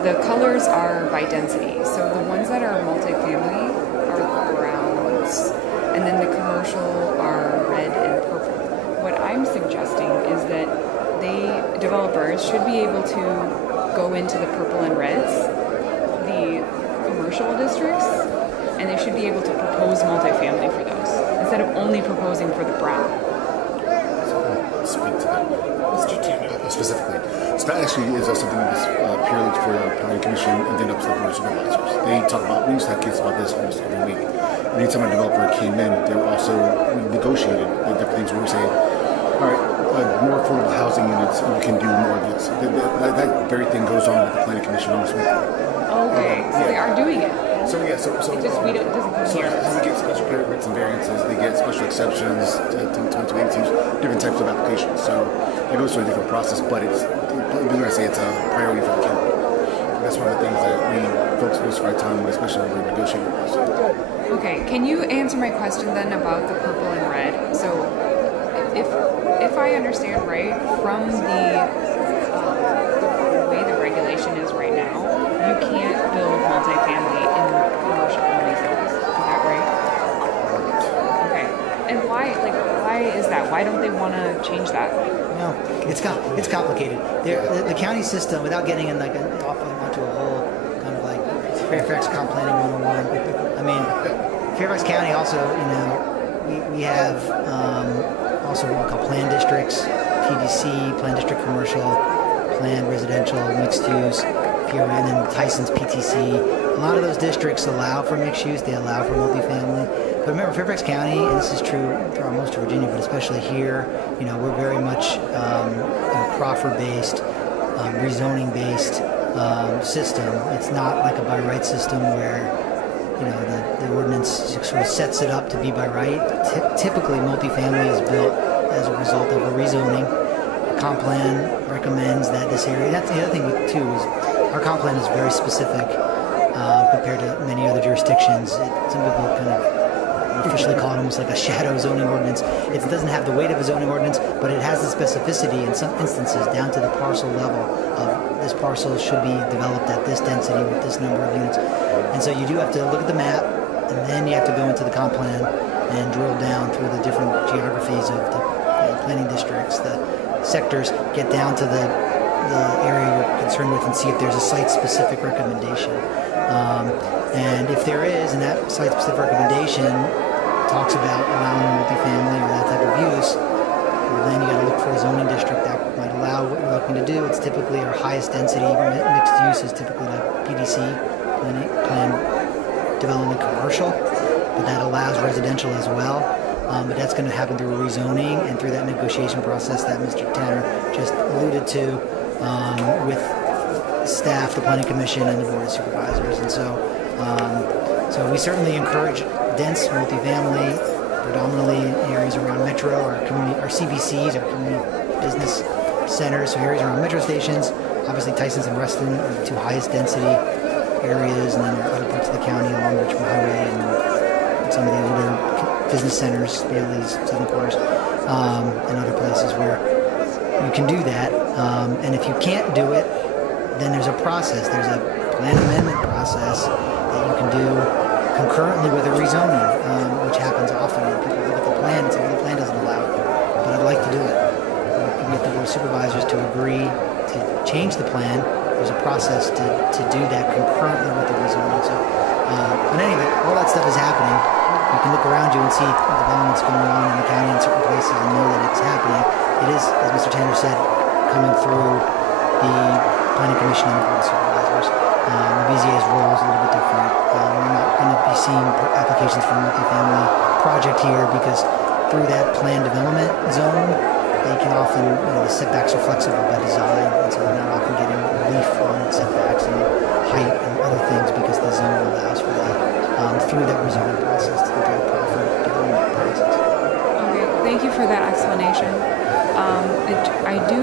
the colors are by density. So the ones that are multifamily are browns, and then the commercial are red and purple. What I'm suggesting is that developers should be able to go into the purple and reds, the commercial districts, and they should be able to propose multifamily for those instead of only proposing for the brown. Speak to that, Mr. Tanner, specifically. So that actually is something that's purely for the planning commission and then up to the board of supervisors. They talk about, we used to have cases about this almost every week. And anytime a developer came in, they were also negotiated the different things where we say, all right, more affordable housing units, we can do more of this. That very thing goes on with the planning commission almost weekly. Okay, so they are doing it. So it doesn't come here. They get special permits and variances, they get special exceptions to different types of applications. So that goes through a different process, but we're going to say it's a priority for the county. That's one of the things that we folks most of our time on, especially when we're negotiating with us. Okay, can you answer my question then about the purple and red? So if I understand right, from the way the regulation is right now, you can't build multifamily in commercial only zones. Is that right? Okay. And why is that? Why don't they want to change that? No, it's complicated. The county system, without getting in onto a whole kind of like Fairfax Comp Planning 101. I mean, Fairfax County also, we have also what we call plan districts, PDC, plan district commercial, plan residential, mixed use, PRN, and then Tyson's PTC. A lot of those districts allow for mixed use. They allow for multifamily. But remember, Fairfax County, and this is true for most of Virginia, but especially here, we're very much proffer-based, rezoning-based system. It's not like a by right system where the ordinance sort of sets it up to be by right. Typically, multifamily is built as a result of a rezoning. Comp plan recommends that this area. That's the other thing too is our comp plan is very specific compared to many other jurisdictions. Some people kind of officially call it almost like a shadow zoning ordinance. It doesn't have the weight of a zoning ordinance, but it has the specificity in some instances down to the parcel level of this parcel should be developed at this density with this number of units. And so you do have to look at the map, and then you have to go into the comp plan and drill down through the different geographies of the planning districts, the sectors, get down to the area you're concerned with and see if there's a site-specific recommendation. And if there is, and that site-specific recommendation talks about allowing multifamily or that type of use, well, then you got to look for a zoning district that might allow what you're looking to do. It's typically our highest density mixed use is typically like PDC, plan development commercial, but that allows residential as well. But that's going to happen through a rezoning and through that negotiation process that Mr. Tanner just alluded to with staff, the Planning Commission, and the Board of Supervisors. And so we certainly encourage dense multifamily, predominantly in areas around metro, our CBCs, our community business centers, so areas around metro stations. Obviously, Tyson's and Reston are the two highest density areas, and then other parts of the county along Richmond Highway and some of the older business centers, Bailey's, Southern Quarters, and other places where you can do that. And if you can't do it, then there's a process. There's a plan amendment process that you can do concurrently with a rezoning, which happens often. People look at the plan and say, well, the plan doesn't allow it, but I'd like to do it. You can get the Board of Supervisors to agree to change the plan. There's a process to do that concurrently with the rezoning. So, but anyway, all that stuff is happening. You can look around you and see developments going on in the county in certain places and know that it's happening. It is, as Mr. Tanner said, coming through the Planning Commission and the Board of Supervisors. The BZA's role is a little bit different. We're not going to be seeing applications for a multifamily project here because through that planned development zone, they can often, the setbacks are flexible by design, and so they're not often getting relief on setbacks and height and other things because the zone allows for that through that rezoning process, through the proper development process. Okay, thank you for that explanation. I do,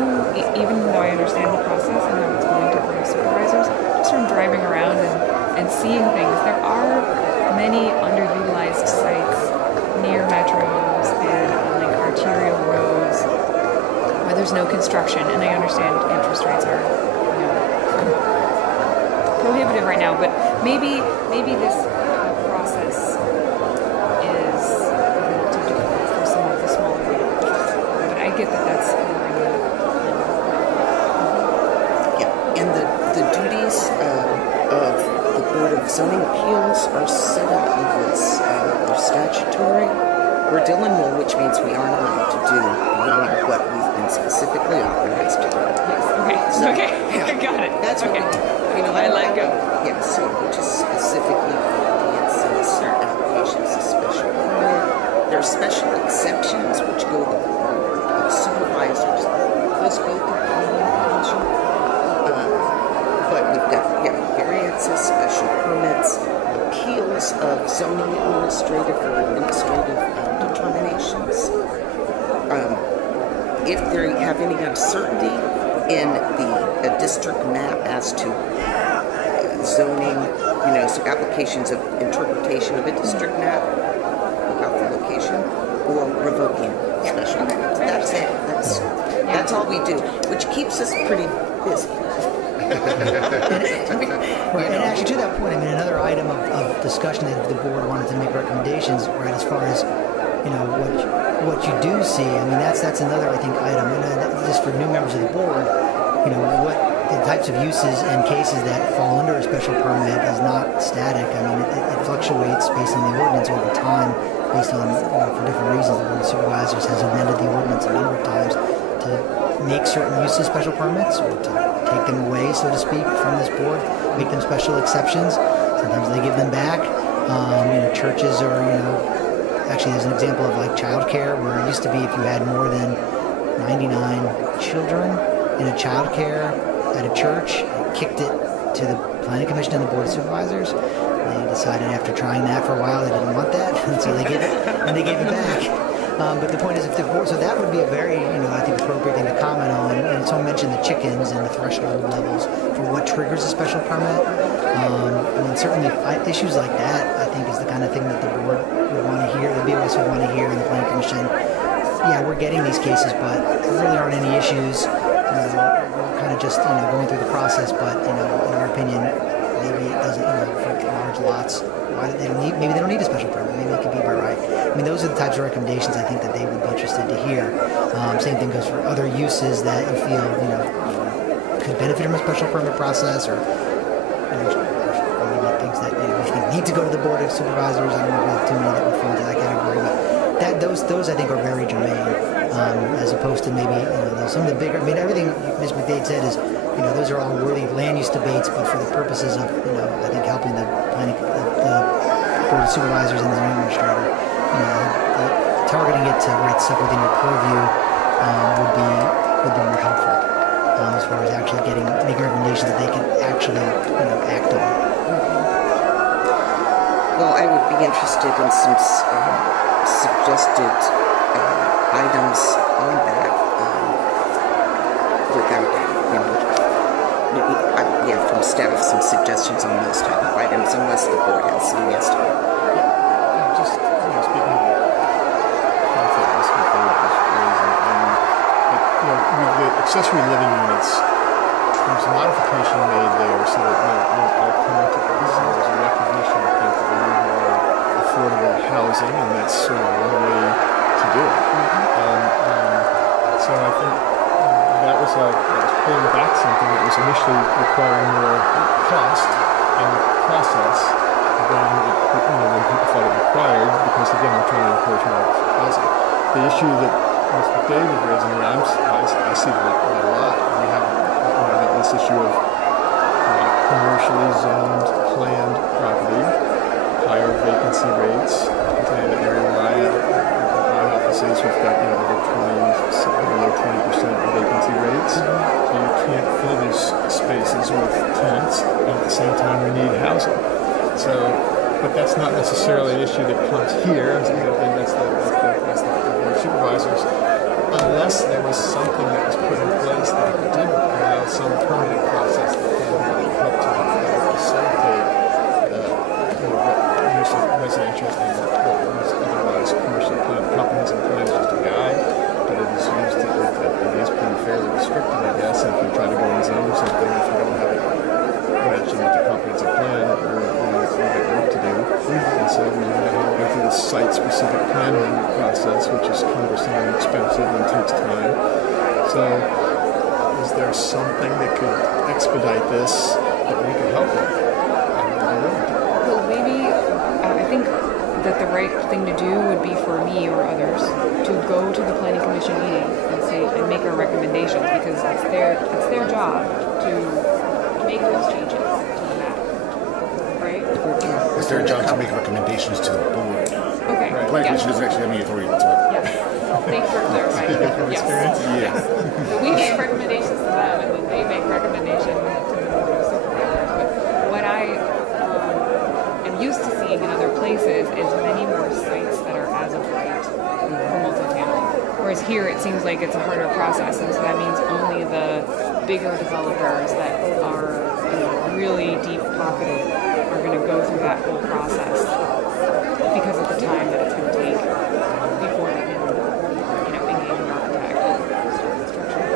even though I understand the process and how it's going to Board of Supervisors, just from driving around and seeing things, there are many underutilized sites near metros and like arterial roads, there's no construction, and I understand interest rates are, prohibitive right now, but maybe this process is a little too difficult for some of the smaller developers. But I get that that's more in the Yeah, and the duties of the Board of Zoning Appeals are set out in this. They're statutory. We're Dillon Moore, which means we aren't allowed to do beyond what we've been specifically authorized to do. Yes. Okay. I got it. That's what we do. I let go. Yeah, so which is specifically for DNC's applications of special permit. There are special exceptions which go to the Board of Supervisors. Those go to the Planning Commission. But we've got, variances, special permits, appeals of zoning administrative or administrative determinations. If they have any uncertainty in the district map as to zoning, so applications of interpretation of a district map about the location, or revoking special permits. That's it. That's all we do, which keeps us pretty busy. Right, and actually to that point, another item of discussion that if the board wanted to make recommendations, right, as far as what you do see, that's another, I think, item, and just for new members of the board, what the types of uses and cases that fall under a special permit is not static. It fluctuates based on the ordinance over time, based on, for different reasons. The Board of Supervisors has amended the ordinance a number of times to make certain uses special permits, or to take them away, so to speak, from this board, make them special exceptions. Sometimes they give them back. Churches are, actually there's an example of like childcare, where it used to be if you had more than 99 children in a childcare at a church, it kicked it to the Planning Commission and the Board of Supervisors. They decided after trying that for a while they didn't want that, and so they gave it back. But the point is, if the board, so that would be a very, I think, appropriate thing to comment on. And someone mentioned the chickens and the threshold levels for what triggers a special permit. Certainly issues like that, I think, is the kind of thing that the board would want to hear, the BOS would want to hear, and the Planning Commission. Yeah, we're getting these cases, but there really aren't any issues. We're kind of just, going through the process, but, in our opinion, maybe it doesn't, for large lots, maybe they don't need a special permit. Maybe it could be by right. Those are the types of recommendations I think that they would be interested to hear. Same thing goes for other uses that you feel, could benefit from a special permit process, or maybe things that, you think need to go to the Board of Supervisors. I don't know if we have too many that would fall into that category, but those I think are very germane, as opposed to maybe, some of the bigger, everything Ms. McDade said is, those are all worthy land use debates, but for the purposes of, I think helping the Board of Supervisors and the zoning administrator, targeting it to write stuff within your purview would be more helpful, as far as actually making recommendations that they can actually, act on. Well, I would be interested in some suggested items on that, without, from staff, some suggestions on those type of items, unless the board has some yesterday. Just speaking of the conflict this before it was raising, with the accessory living units, there's a modification made there so that all permittable. So there's a recognition, I think, that we need more affordable housing, and that's sort of one way to do it. So I think that was pulling back something that was initially requiring more cost and process than people thought it required, because again, we're trying to encourage more housing. The issue that Mr. David raised, I see that a lot. We have this issue of commercially zoned, planned property, higher vacancy rates. I can tell you that area where I am, my offices, we've got over 20% vacancy rates. So you can't fill these spaces with tenants, and at the same time we need housing. So, but that's not necessarily an issue that comes here. That's the Board of Supervisors, unless there was something that was put in place that did allow some permitting process that can really help to facilitate use of residential and what is otherwise commercially planned. Comprehensive plan is just a guide, but it is used it is permitted site-specific planning process, which is cumbersome and expensive and takes time. So, is there something that could expedite this that we could help with? Well, maybe I think that the right thing to do would be for me or others to go to the planning commission meeting and make our recommendations, because it's their job to make those changes to the map, right? It's their job to make recommendations to the board. Okay. The planning commission doesn't actually have any authority to it. Yes. Thanks for clarifying. Yes. Yeah. So we make recommendations to them, and then they make recommendations to the board of supervisors. But what I am used to seeing in other places is many more sites that are as of right for multifamily. Whereas here it seems like it's a harder process, and so that means only the bigger developers that are really deep pocketed are going to go through that whole process because of the time that it's going to take before they can engage an architect and start construction.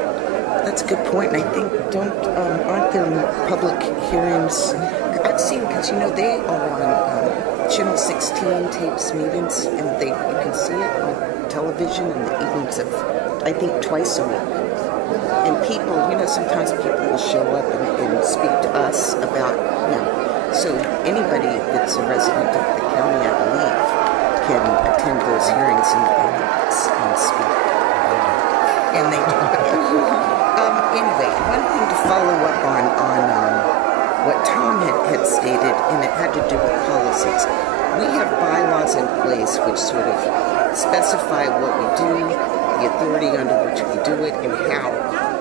That's a good point. And I think aren't there public hearings? I've seen, because they are on Channel 16 tapes meetings, and you can see it on television in the evenings of, I think, twice a week. And people, sometimes people will show up and speak to us about, so anybody that's a resident of the county, I believe, can attend those hearings and speak. And they do. Anyway, one thing to follow up on what Tom had stated, and it had to do with policies. We have bylaws in place which sort of specify what we do, the authority under which we do it, and how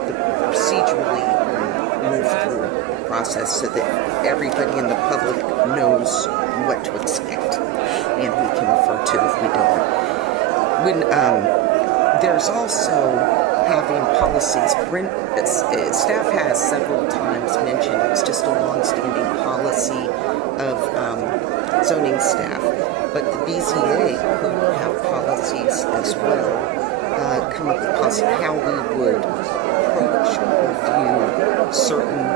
the procedurally move through the process so that everybody in the public knows what to expect and we can refer to if we don't. When there's also having policies, staff has several times mentioned it's just a long-standing policy of zoning staff, but the BZA, who have policies as well, come up with how we would approach or review certain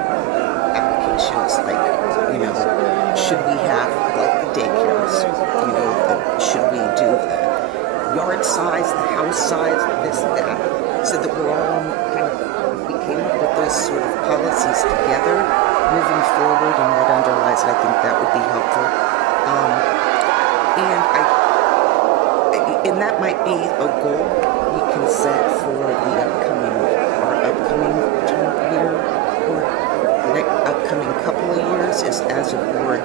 applications, like, should we have daycares, should we do the yard size, the house size, this, that, so that we're all we came up with those sort of policies together moving forward, and what underlies it. I think that would be helpful. And that might be a goal we can set for the upcoming term year, or the upcoming couple of years, is as a board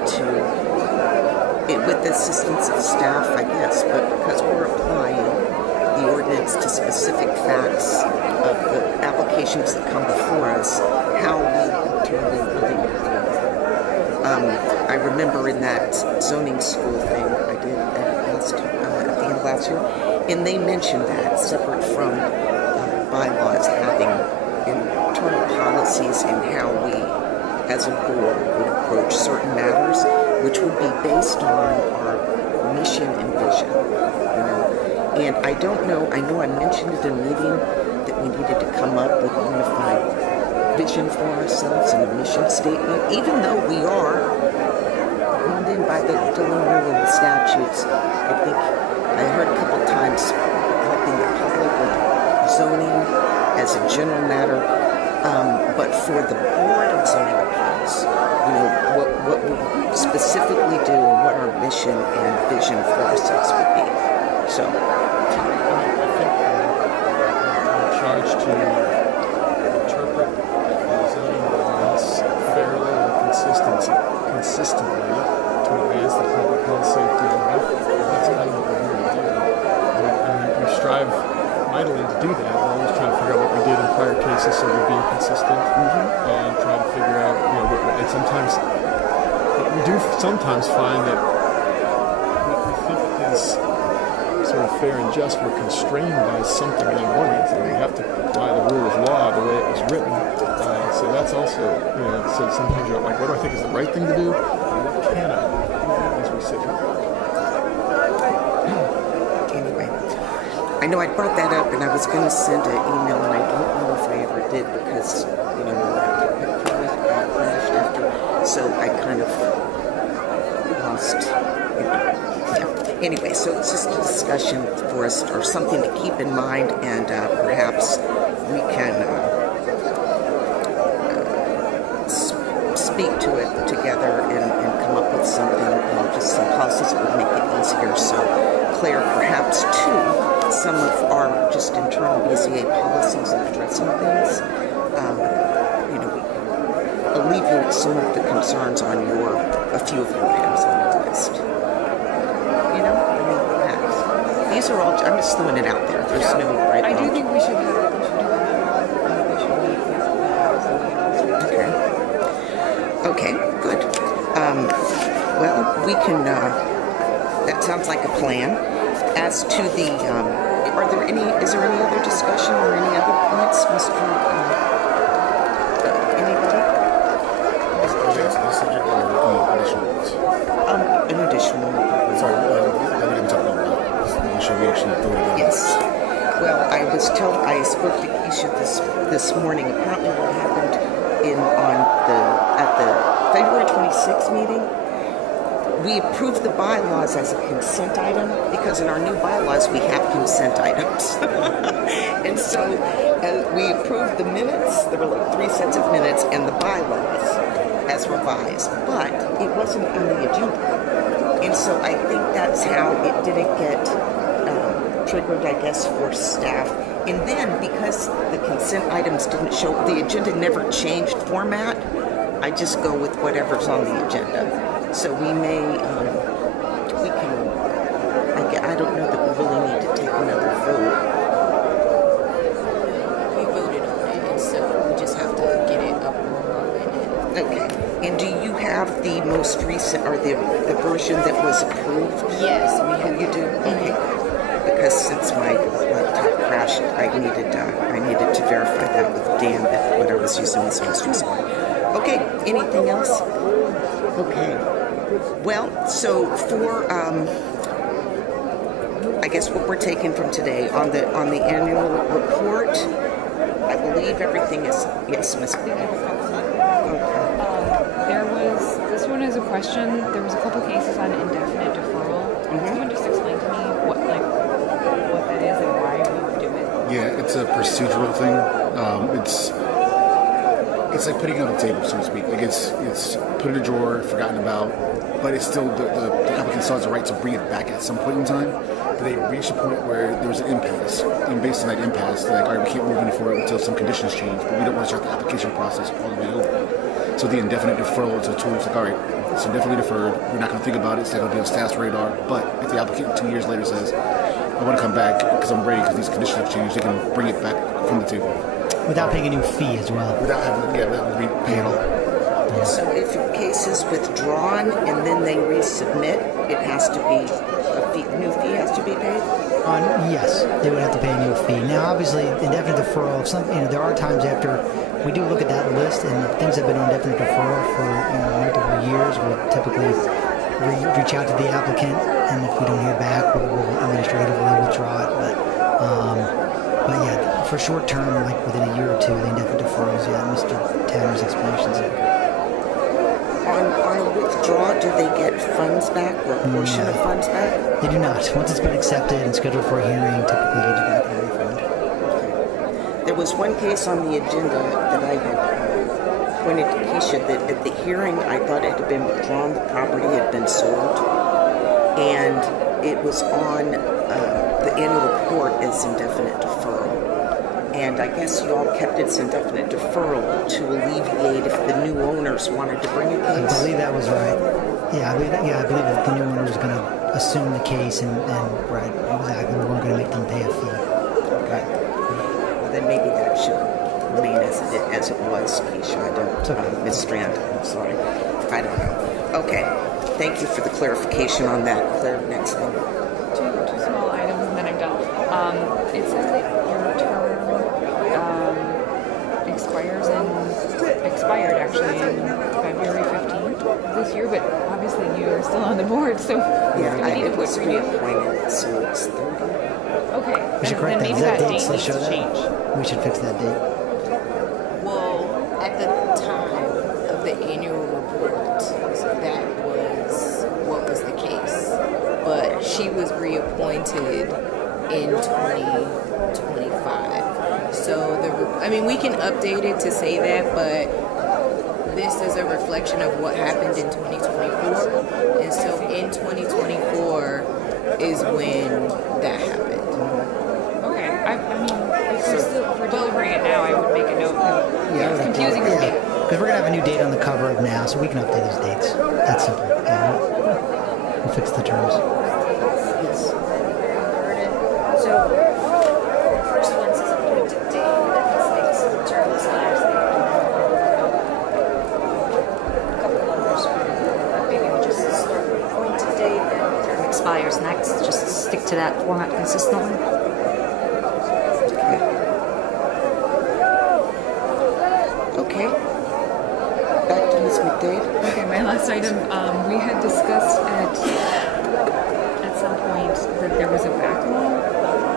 with the assistance of staff, I guess, but because we're applying the ordinance to specific facts of the applications that come before us, how we determine living together. I remember in that zoning school thing I did at the end of last year, and they mentioned that separate from bylaws, having internal policies and how we as a board would approach certain matters, which would be based on our mission and vision. And I don't know, I know I mentioned at a meeting that we needed to come up with a unified vision for ourselves and a mission statement, even though we are honed in by the Dillon Rule and the statutes. I think I heard a couple times helping the public with zoning as a general matter, but for the Board of Zoning Appeals, what we specifically do and what our mission and vision for ourselves would be. So, I think we're charged to interpret the zoning ordinance fairly and consistently to advance the public health, safety, and welfare. That's kind of what we're here to do. And we strive mightily to do that. We're always trying to figure out what we did in prior cases so we're being consistent, and try to figure out, and sometimes we do sometimes find that what we think is sort of fair and just, we're constrained by something in the ordinance, and we have to apply the rule of law the way it was written. So that's also, so sometimes you're like, what do I think is the right thing to do, and what can I do as we sit here? Anyway, I know I brought that up, and I was going to send an email, and I don't know if I ever did, because, my laptop had crashed after, so I kind of lost, yeah. Anyway, so it's just a discussion for us, or something to keep in mind, and perhaps we can speak to it together and come up with something, just some policies that would make it easier. So, Claire, perhaps too, some of our just internal BCA policies of addressing things, alleviate some of the concerns on a few of your items on the list. Perhaps. These are all, I'm just throwing it out there. There's no right. I do think we should do that. Okay, good. Well, we can, that sounds like a plan. As to the, is there any other discussion or any other points, Mr. Anybody? An additional. Sorry, that we didn't talk about. Should we actually vote on? Yes. Well, I spoke to Keisha this morning. Apparently what happened at the February 26th meeting, we approved the bylaws as a consent item because in our new bylaws we have consent items. And so we approved the minutes. There were like 3 sets of minutes and the bylaws as revised, but it wasn't in the agenda. And so I think that's how it didn't get triggered, I guess, for staff. And then because the consent items didn't show, the agenda never changed format, I just go with whatever's on the agenda. So we may, I don't know that we really need to take another vote. We voted on it, and so we just have to get it up and running. Okay. And do you have the most recent, or the version that was approved? Yes, we have. You do? Okay. Because since my laptop crashed, I needed to verify that with Dan that what I was using was most recent. Okay. Anything else? Okay. Well, so for I guess what we're taking from today on the annual report, I believe everything is yes, Miss. This one is a question. There was a couple cases on indefinite deferral. Can someone just explain to me what that is and why we would do it? Yeah, it's a procedural thing. It's like putting it on the table, so to speak. Like it's put in a drawer, forgotten about, but it's still the applicant still has the right to bring it back at some point in time. But they reached a point where there was an impasse, and based on that impasse, they're like, all right, we can't move any forward until some conditions change, but we don't want to start the application process all the way over. So the indefinite deferral is a tool. It's like, all right, it's indefinitely deferred. We're not going to think about it. It's not going to be on staff's radar. But if the applicant 2 years later says, I want to come back because I'm ready because these conditions have changed, they can bring it back from the table. Without paying a new fee as well. Without having to pay at all. Yeah. So if your case is withdrawn and then they resubmit, it has to be new fee has to be paid? Yes, they would have to pay a new fee. Now, obviously, indefinite deferral. There are times after we do look at that list, and things have been on indefinite deferral for multiple years. We'll typically reach out to the applicant, and if we don't hear back, we'll administratively withdraw it. But yeah, for short term, like within a year or two, the indefinite deferrals. Yeah, Mr. Tanner's explanations. On a withdrawal, do they get funds back or a portion of funds back? They do not. Once it's been accepted and scheduled for a hearing, typically you do not get a refund. Okay. There was one case on the agenda that I had pointed to Keisha that at the hearing I thought it had been withdrawn, the property had been sold, and it was on the annual report as indefinite deferral. And I guess you all kept its indefinite deferral to alleviate if the new owners wanted to bring a case. I believe that was right. Yeah, I believe that the new owner was going to assume the case, and right, exactly, we weren't going to make them pay a fee. Okay. Well, then maybe that should remain as it was, Keisha. I don't, Ms. Strand, I'm sorry. I don't know. Okay. Thank you for the clarification on that. Claire, next thing. Two small items, and then I'm done. It says that your term expired actually in February 15th this year, but obviously you are still on the board, so I was reappointed, so it's 30. Okay. We should correct that. Maybe That date needs needs to change. We should fix that date. Well, at the time of the annual report, that was what was the case. But she was reappointed in 2025. So we can update it to say that, but this is a reflection of what happened in 2024. And so in 2024 is when that happened. Okay. If we're delivering it now, I would make a note. It's confusing for me. Because we're going to have a new date on the cover of now, so we can update those dates. That's simple. Yeah. We'll fix the terms. Yes. So, first one says appointed date, that states the term expires there. A couple others, maybe we just start with appointed date, then term expires next. Just stick to that format consistently. Okay. Back to Ms. McDade. Okay, my last item, we had discussed at some point that there was a backlog.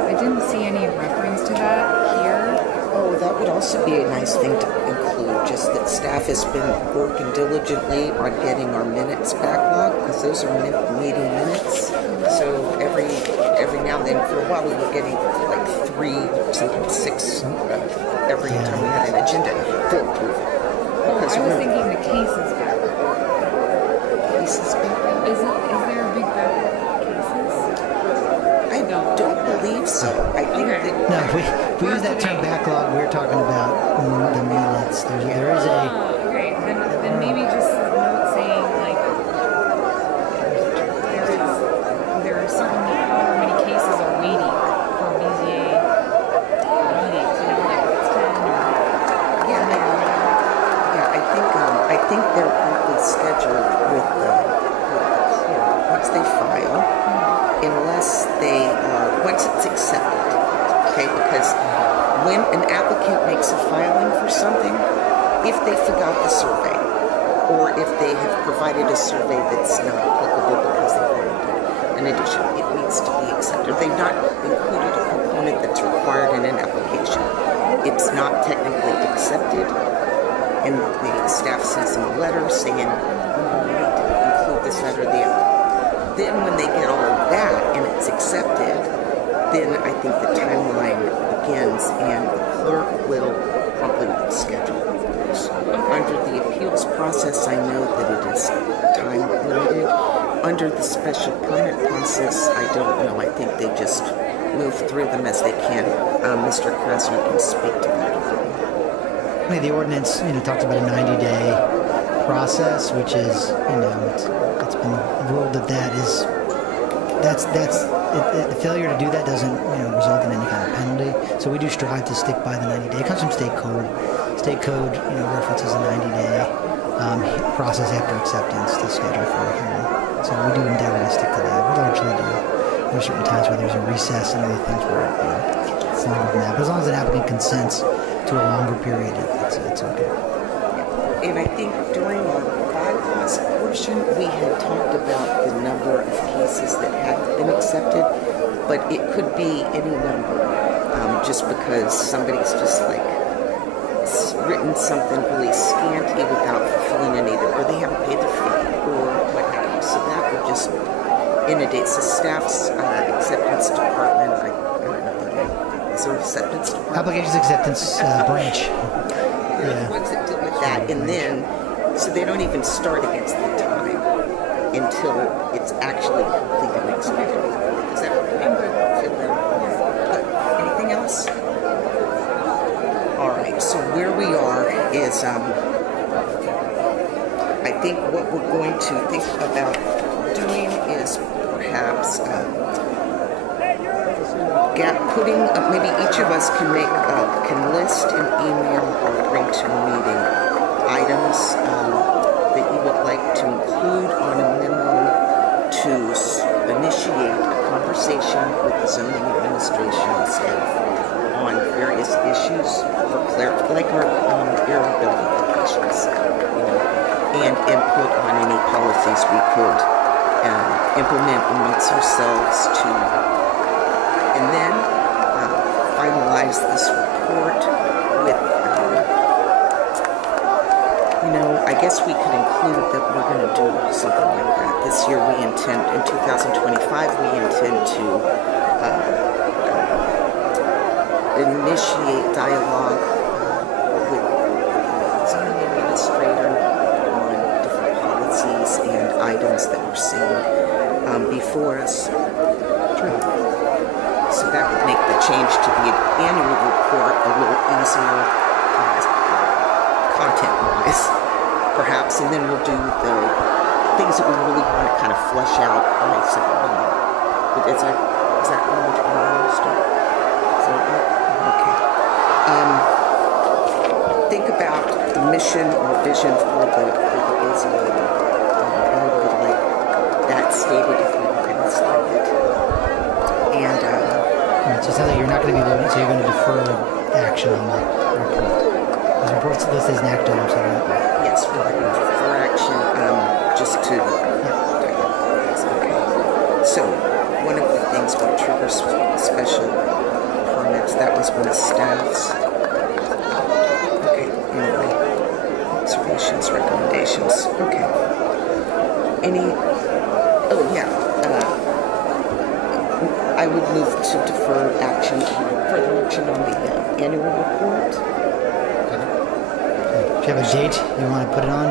I didn't see any reference to that here. Oh, that would also be a nice thing to include, just that staff has been working diligently on getting our minutes backlog, because those are meeting minutes. So every now and then, for a while, we were getting like 3, sometimes 6 every time we had an agenda for approval. Oh, I was thinking the cases backlog. Cases backlog? Is there a big backlog of cases? I don't believe so. I think that... No, if we use that term backlog, we're talking about the minutes. There is a... Okay, then maybe just a note saying, like, there are certain, however many cases are waiting for BZA meetings, like if it's 10 or... I think they're probably scheduled with the clerk once they file, unless once it's accepted. Okay, because when an applicant makes a filing for something, if they forgot the survey, or if they have provided a survey that's not applicable because they've already done an addition, it needs to be accepted. They've not included a component that's required in an application. It's not technically accepted. And the staff sends them a letter saying, you need to include this, that, or the other. Then when they get all of that and it's accepted, then I think the timeline begins and the clerk will probably schedule those. Under the appeals process, I know that it is time limited. Under the special permit process, I don't know. I think they just move through them as they can. Mr. Krasner can speak to that a bit. The ordinance, talks about a 90-day process, which is, it's been ruled that the failure to do that doesn't, result in any kind of penalty. So we do strive to stick by the 90-day. It comes from state code. State code, references a 90-day process after acceptance to schedule for a hearing. So we do endeavor to stick to that. We largely do. There are certain times where there's a recess and other things where it's longer than that. But as long as an applicant consents to a longer period, it's okay. And I think during our bylaws portion, we had talked about the number of cases that have been accepted, but it could be any number, just because somebody's just written something really scanty without fulfilling any of it, or they haven't paid their fee, or what have you. So that would just inundate the staff's acceptance department. I don't know what name. Is there acceptance department? Applications acceptance branch. Once it deal with that, and then, so they don't even start against the time until it's actually completed and expected. Is that what good? Anything else? All right, so where we are is, I think what we're going to think about doing is perhaps putting, maybe each of us can list and email or bring to a meeting items that you would like to include on a memo to initiate a conversation with the zoning administration and staff on various issues for like our irritability questions, and input on any policies we could implement amongst ourselves and then finalize this report with, I guess we could include that we're going to do something like that. This year we intend, in 2025, we intend to initiate dialogue with the zoning administrator on different policies and items that we're seeing before us. So that would make the change to the annual report a little easier content-wise, perhaps, and then we'll do the things that we really want to kind of flesh out by September. Is that when we're going to start? Okay. Think about the mission or vision for the BZA. I would like that stated if we were going to start it. And Alright, so it sounds like you're not going to be voting, so you're going to defer action on the report. This report's listed as an act item, so yes, we're going to defer action just to. Okay. So one of the things what triggers special permits, that was one of staff's. Okay, anyway, observations, recommendations. Okay. I would move to defer action, further action on the annual report. do you have a date you want to put it on?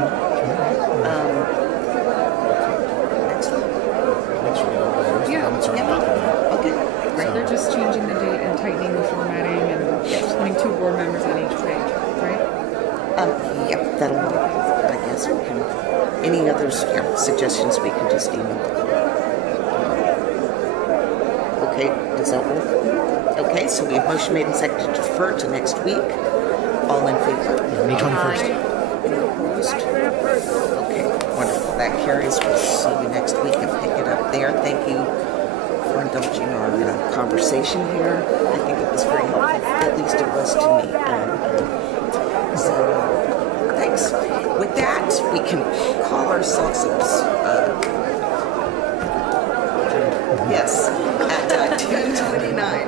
Okay. Right, they're just changing the date and tightening the formatting and putting 2 board members on each page, right? Yep, that'll work. I guess we can. Any other suggestions we can just email. Okay, does that work? Okay, so we have motion made and seconded to defer to next week. All in favor? May 21st. Any opposed? Okay, wonderful. That carries. We'll see you next week and pick it up there. Thank you for indulging our conversation here. I think it was very helpful. At least it was to me. So, thanks. With that, we can call ourselves yes, at 10:29.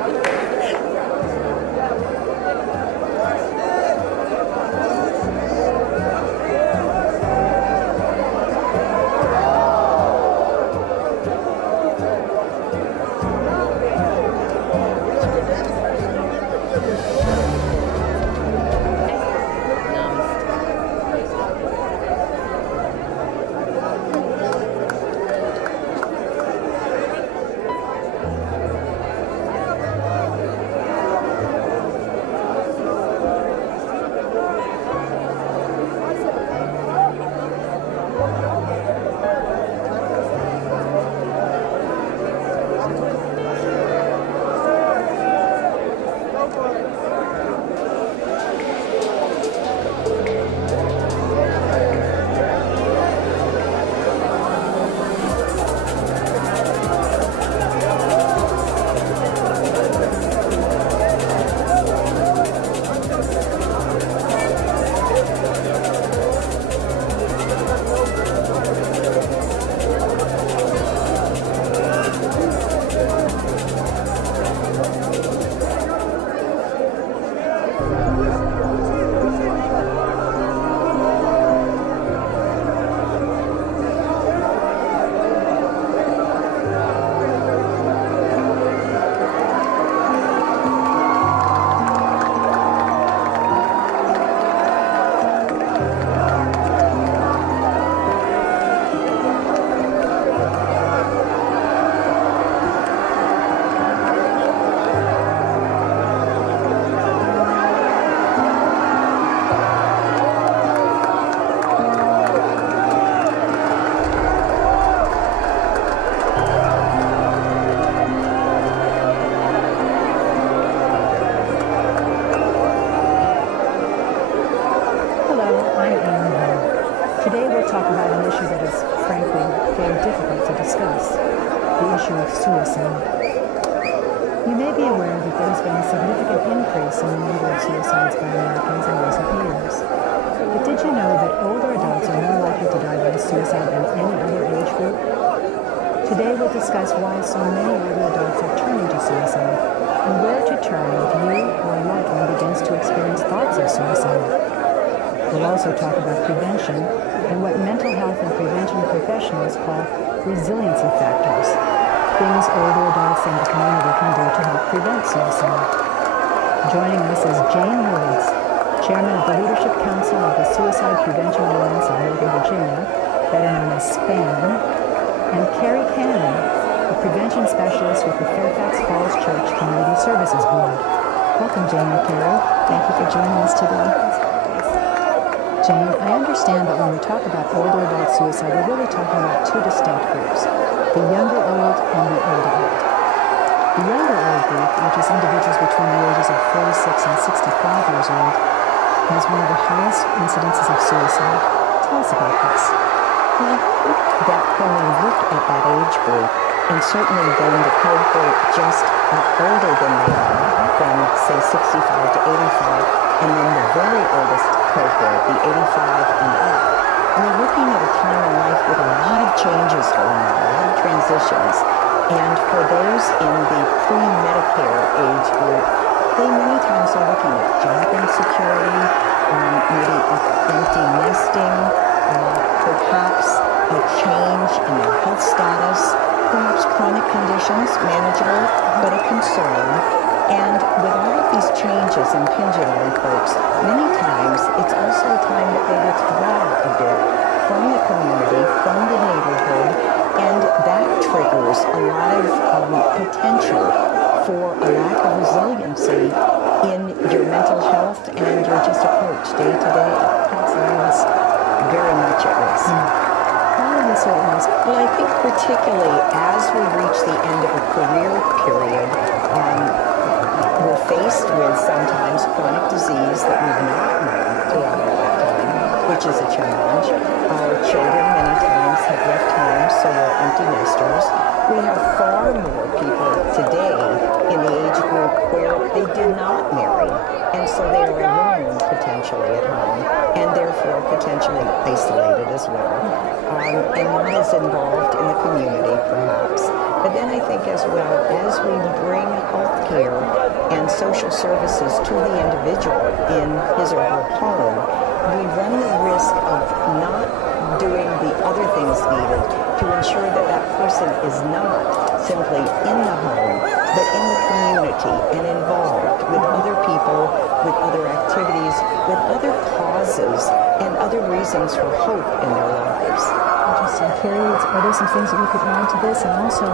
talk about an issue that is, frankly, very difficult to discuss, the issue of suicide. You may be aware that there has been a significant increase in the number of suicides by Americans in recent years. But did you know that older adults are more likely to die by suicide than any other age group? Today we'll discuss why so many older adults are turning to suicide and where to turn if you or a loved one begins to experience thoughts of suicide. We'll also talk about prevention and what mental health and prevention professionals call resiliency factors, things older adults in the community can do to help prevent suicide. Joining us is Jane Woods, Chairman of the Leadership Council of the Suicide Prevention Alliance of Northern Virginia, better known as SPAN, and Carrie Cannon, a prevention specialist with the Fairfax Falls Church Community Services Board. Welcome, Jane and Carrie. Thank you for joining us today. Jane, I understand that when we talk about older adult suicide, we're really talking about two distinct groups, the younger old and the older old. The younger old group, which is individuals between the ages of 46 and 65 years old, has one of the highest incidences of suicide. Tell us about this. Well, I think that when we look at that age group, and certainly then the cohort just older than they are, from say 65 to 85, and then the very oldest cohort, the 85 and up, we're looking at a time in life with a lot of changes going on, a lot of transitions. And for those in the pre-Medicare age group, they many times are looking at job insecurity, maybe empty nesting, perhaps a change in their health status, perhaps chronic conditions, manageable, but a concern. And with all of these changes impinging on folks, many times it's also a time that they withdraw a bit from the community, from the neighborhood, and that triggers a lot of potential for a lack of resiliency in your mental health and your just approach day to day. So I was very much at risk. Why are you so at risk? Well, I think particularly as we reach the end of a career period, we're faced with sometimes chronic disease that we've not known throughout our lifetime, which is a challenge. Our children many times have left home, so we're empty nesters. We have far more people today in the age group where they did not marry, and so they are alone potentially at home, and therefore potentially isolated as well, and not as involved in the community perhaps. But then I think as well, as we bring health care and social services to the individual in his or her home, we run the risk of not doing the other things needed to ensure that that person is not simply in the home, but in the community and involved with other people, with other activities, with other causes and other reasons for hope in their lives. Interesting. Carrie, are there some things that you could add to this? And also,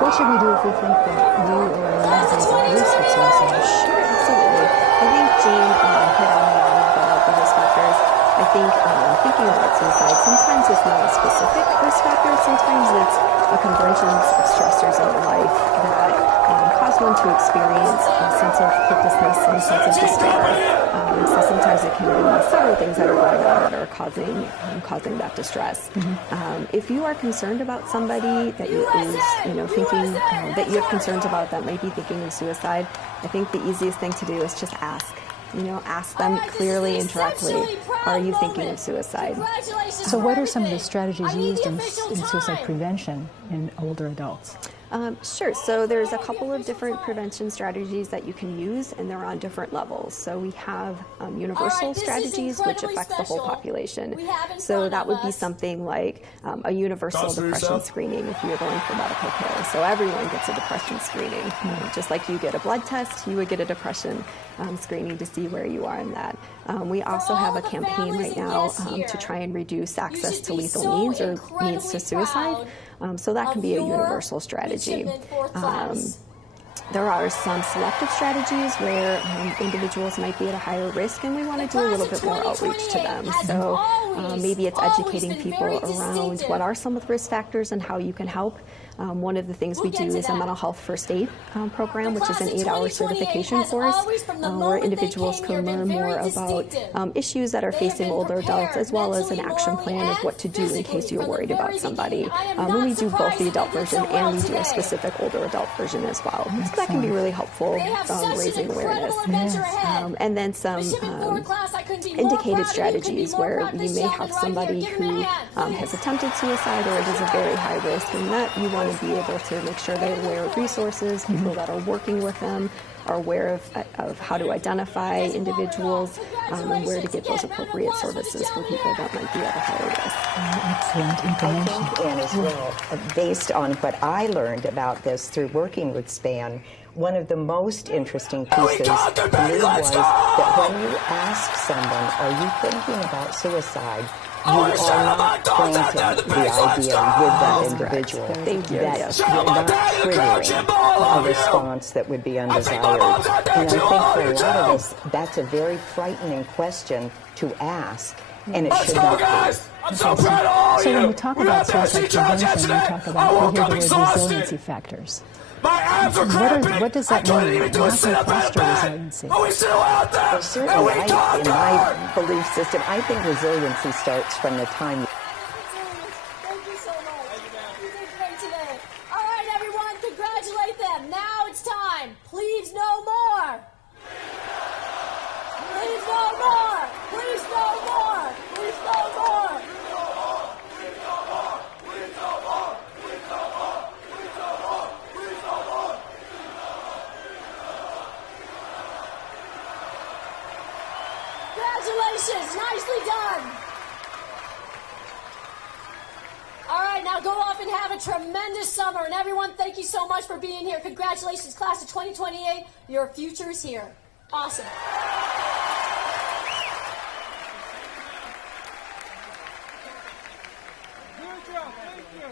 what should we do if we think that you or a loved one is at risk of suicide? Sure, absolutely. I think Jane hit on a lot of the risk factors. I think thinking about suicide, sometimes it's not a specific risk factor. Sometimes it's a convergence of stressors in your life that cause one to experience a sense of hopelessness and a sense of despair. So sometimes it can be several things that are going on that are causing that distress. If you are concerned about somebody that is, thinking that you have concerns about that might be thinking of suicide, I think the easiest thing to do is just ask. Ask them clearly and directly, are you thinking of suicide? So what are some of the strategies used in suicide prevention in older adults? Sure. So there's a couple of different prevention strategies that you can use, and they're on different levels. So we have universal strategies, which affects the whole population. So that would be something like a universal depression screening if you're going for medical care. So everyone gets a depression screening. Just like you get a blood test, you would get a depression screening to see where you are in that. We also have a campaign right now to try and reduce access to lethal means or means to suicide. So that can be a universal strategy. There are some selective strategies where individuals might be at a higher risk, and we want to do a little bit more outreach to them. So maybe it's educating people around what are some of the risk factors and how you can help. One of the things we do is a mental health first aid program, which is an 8-hour certification course where individuals can learn more about issues that are facing older adults, as well as an action plan of what to do in case you're worried about somebody. And we do both the adult version and we do a specific older adult version as well. So that can be really helpful raising awareness. And then some indicated strategies where you may have somebody who has attempted suicide or it is a very high risk, and that you want to be able to make sure they're aware of resources, people that are working with them, are aware of how to identify individuals and where to get those appropriate services for people that might be at a higher risk. Excellent information. I think, and as well, based on what I learned about this through working with SPAN, one of the most interesting pieces to me was that when you ask someone, are you thinking about suicide, you are not planting the idea with that individual. Thank you. That you're not triggering a response that would be undesired. And I think for a lot of us, that's a very frightening question to ask, and it should not be. So when we talk about suicide prevention, we talk about, we hear the word resiliency factors. What does that mean? How can we foster resiliency? Well, certainly, in my belief system, I think resiliency starts from the time Thank you so much. You did great today. All right, everyone, congratulate them. Now it's time. Please no more. Please no more. Please no more. Please no more. Congratulations, nicely done. All right, now go off and have a tremendous summer. And everyone, thank you so much for being here. Congratulations, class of 2028. Your future is here. Awesome. Good job, thank you.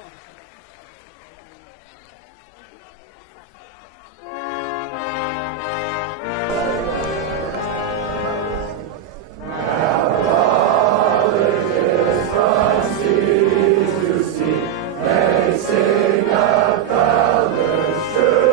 Sing of colors true.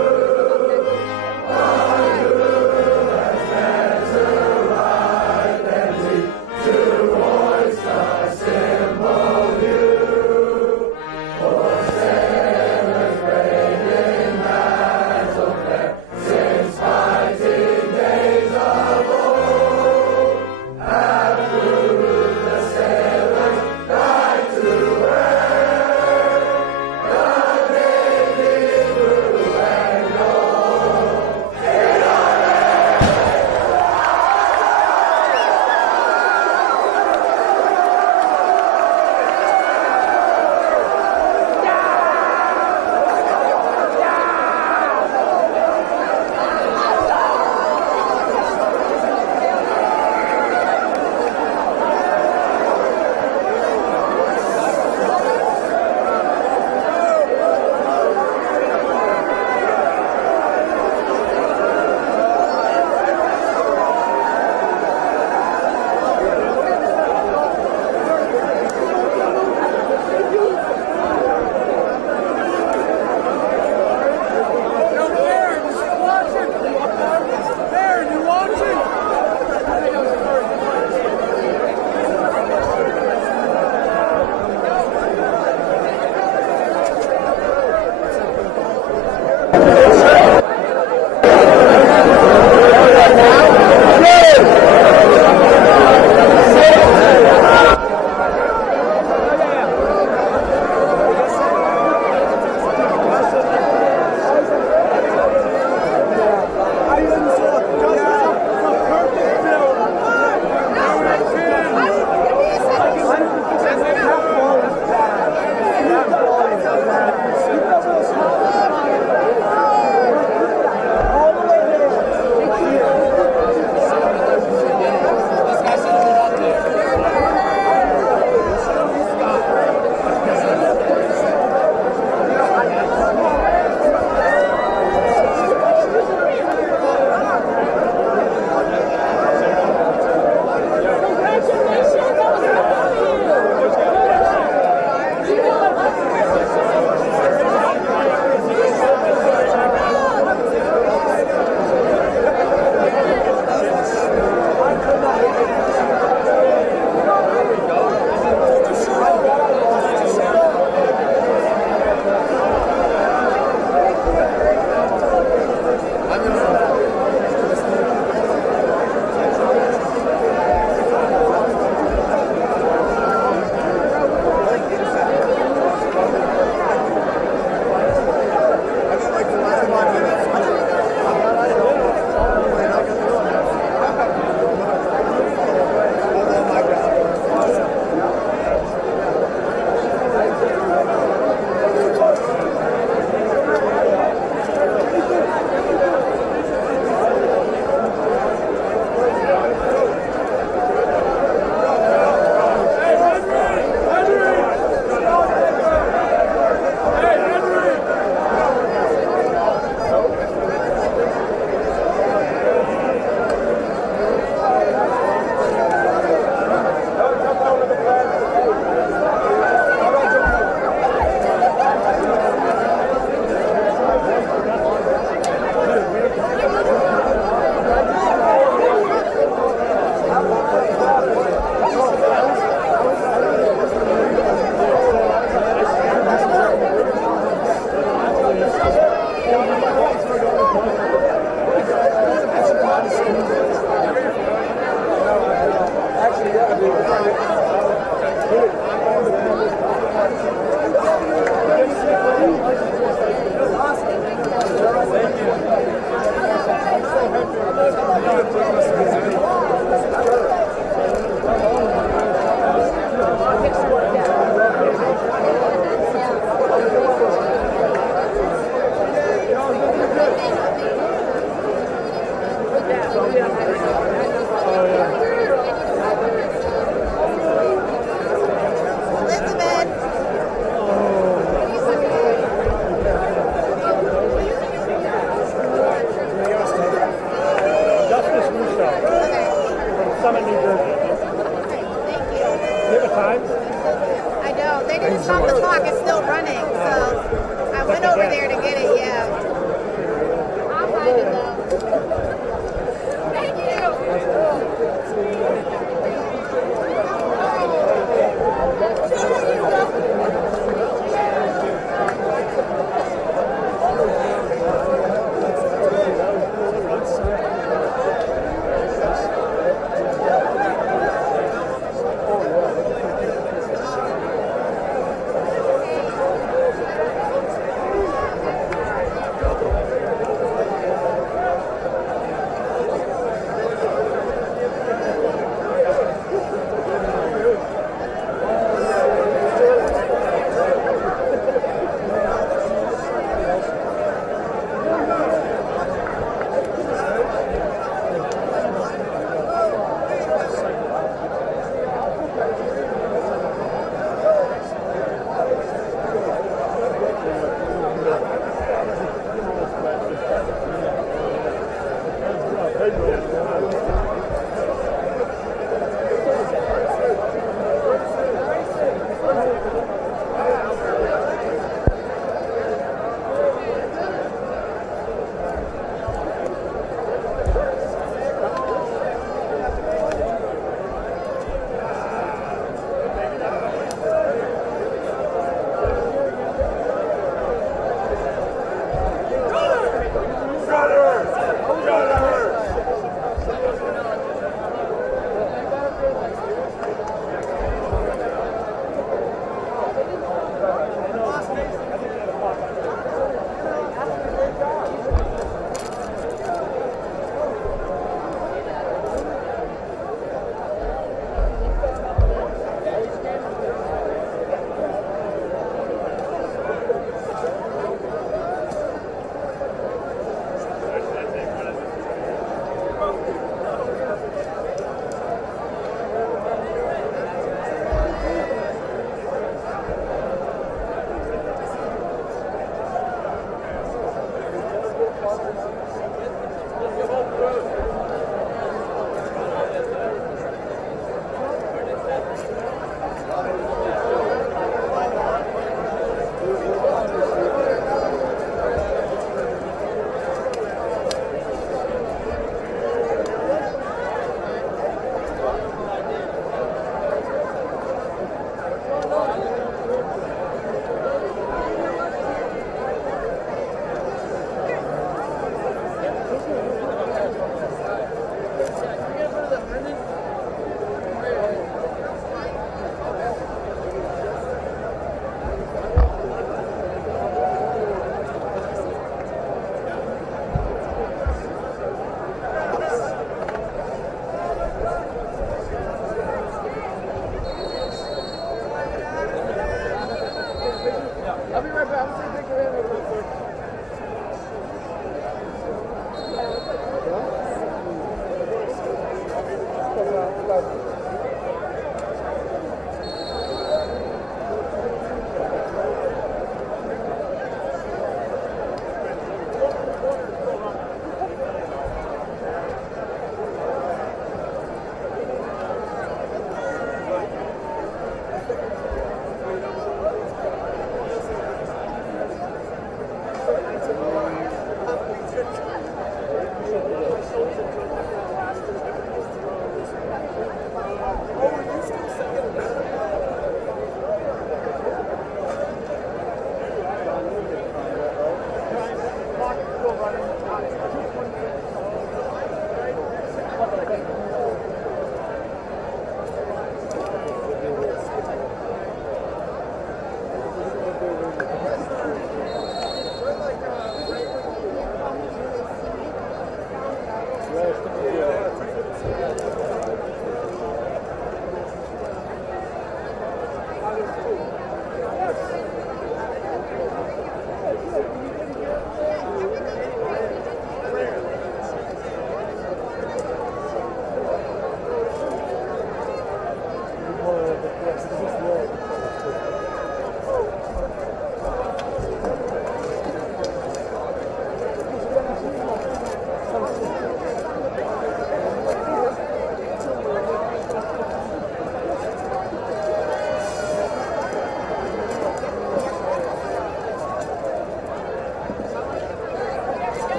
I don't. They didn't stop the clock. It's still running. So I went over there to get it. Yeah. I'll find it though.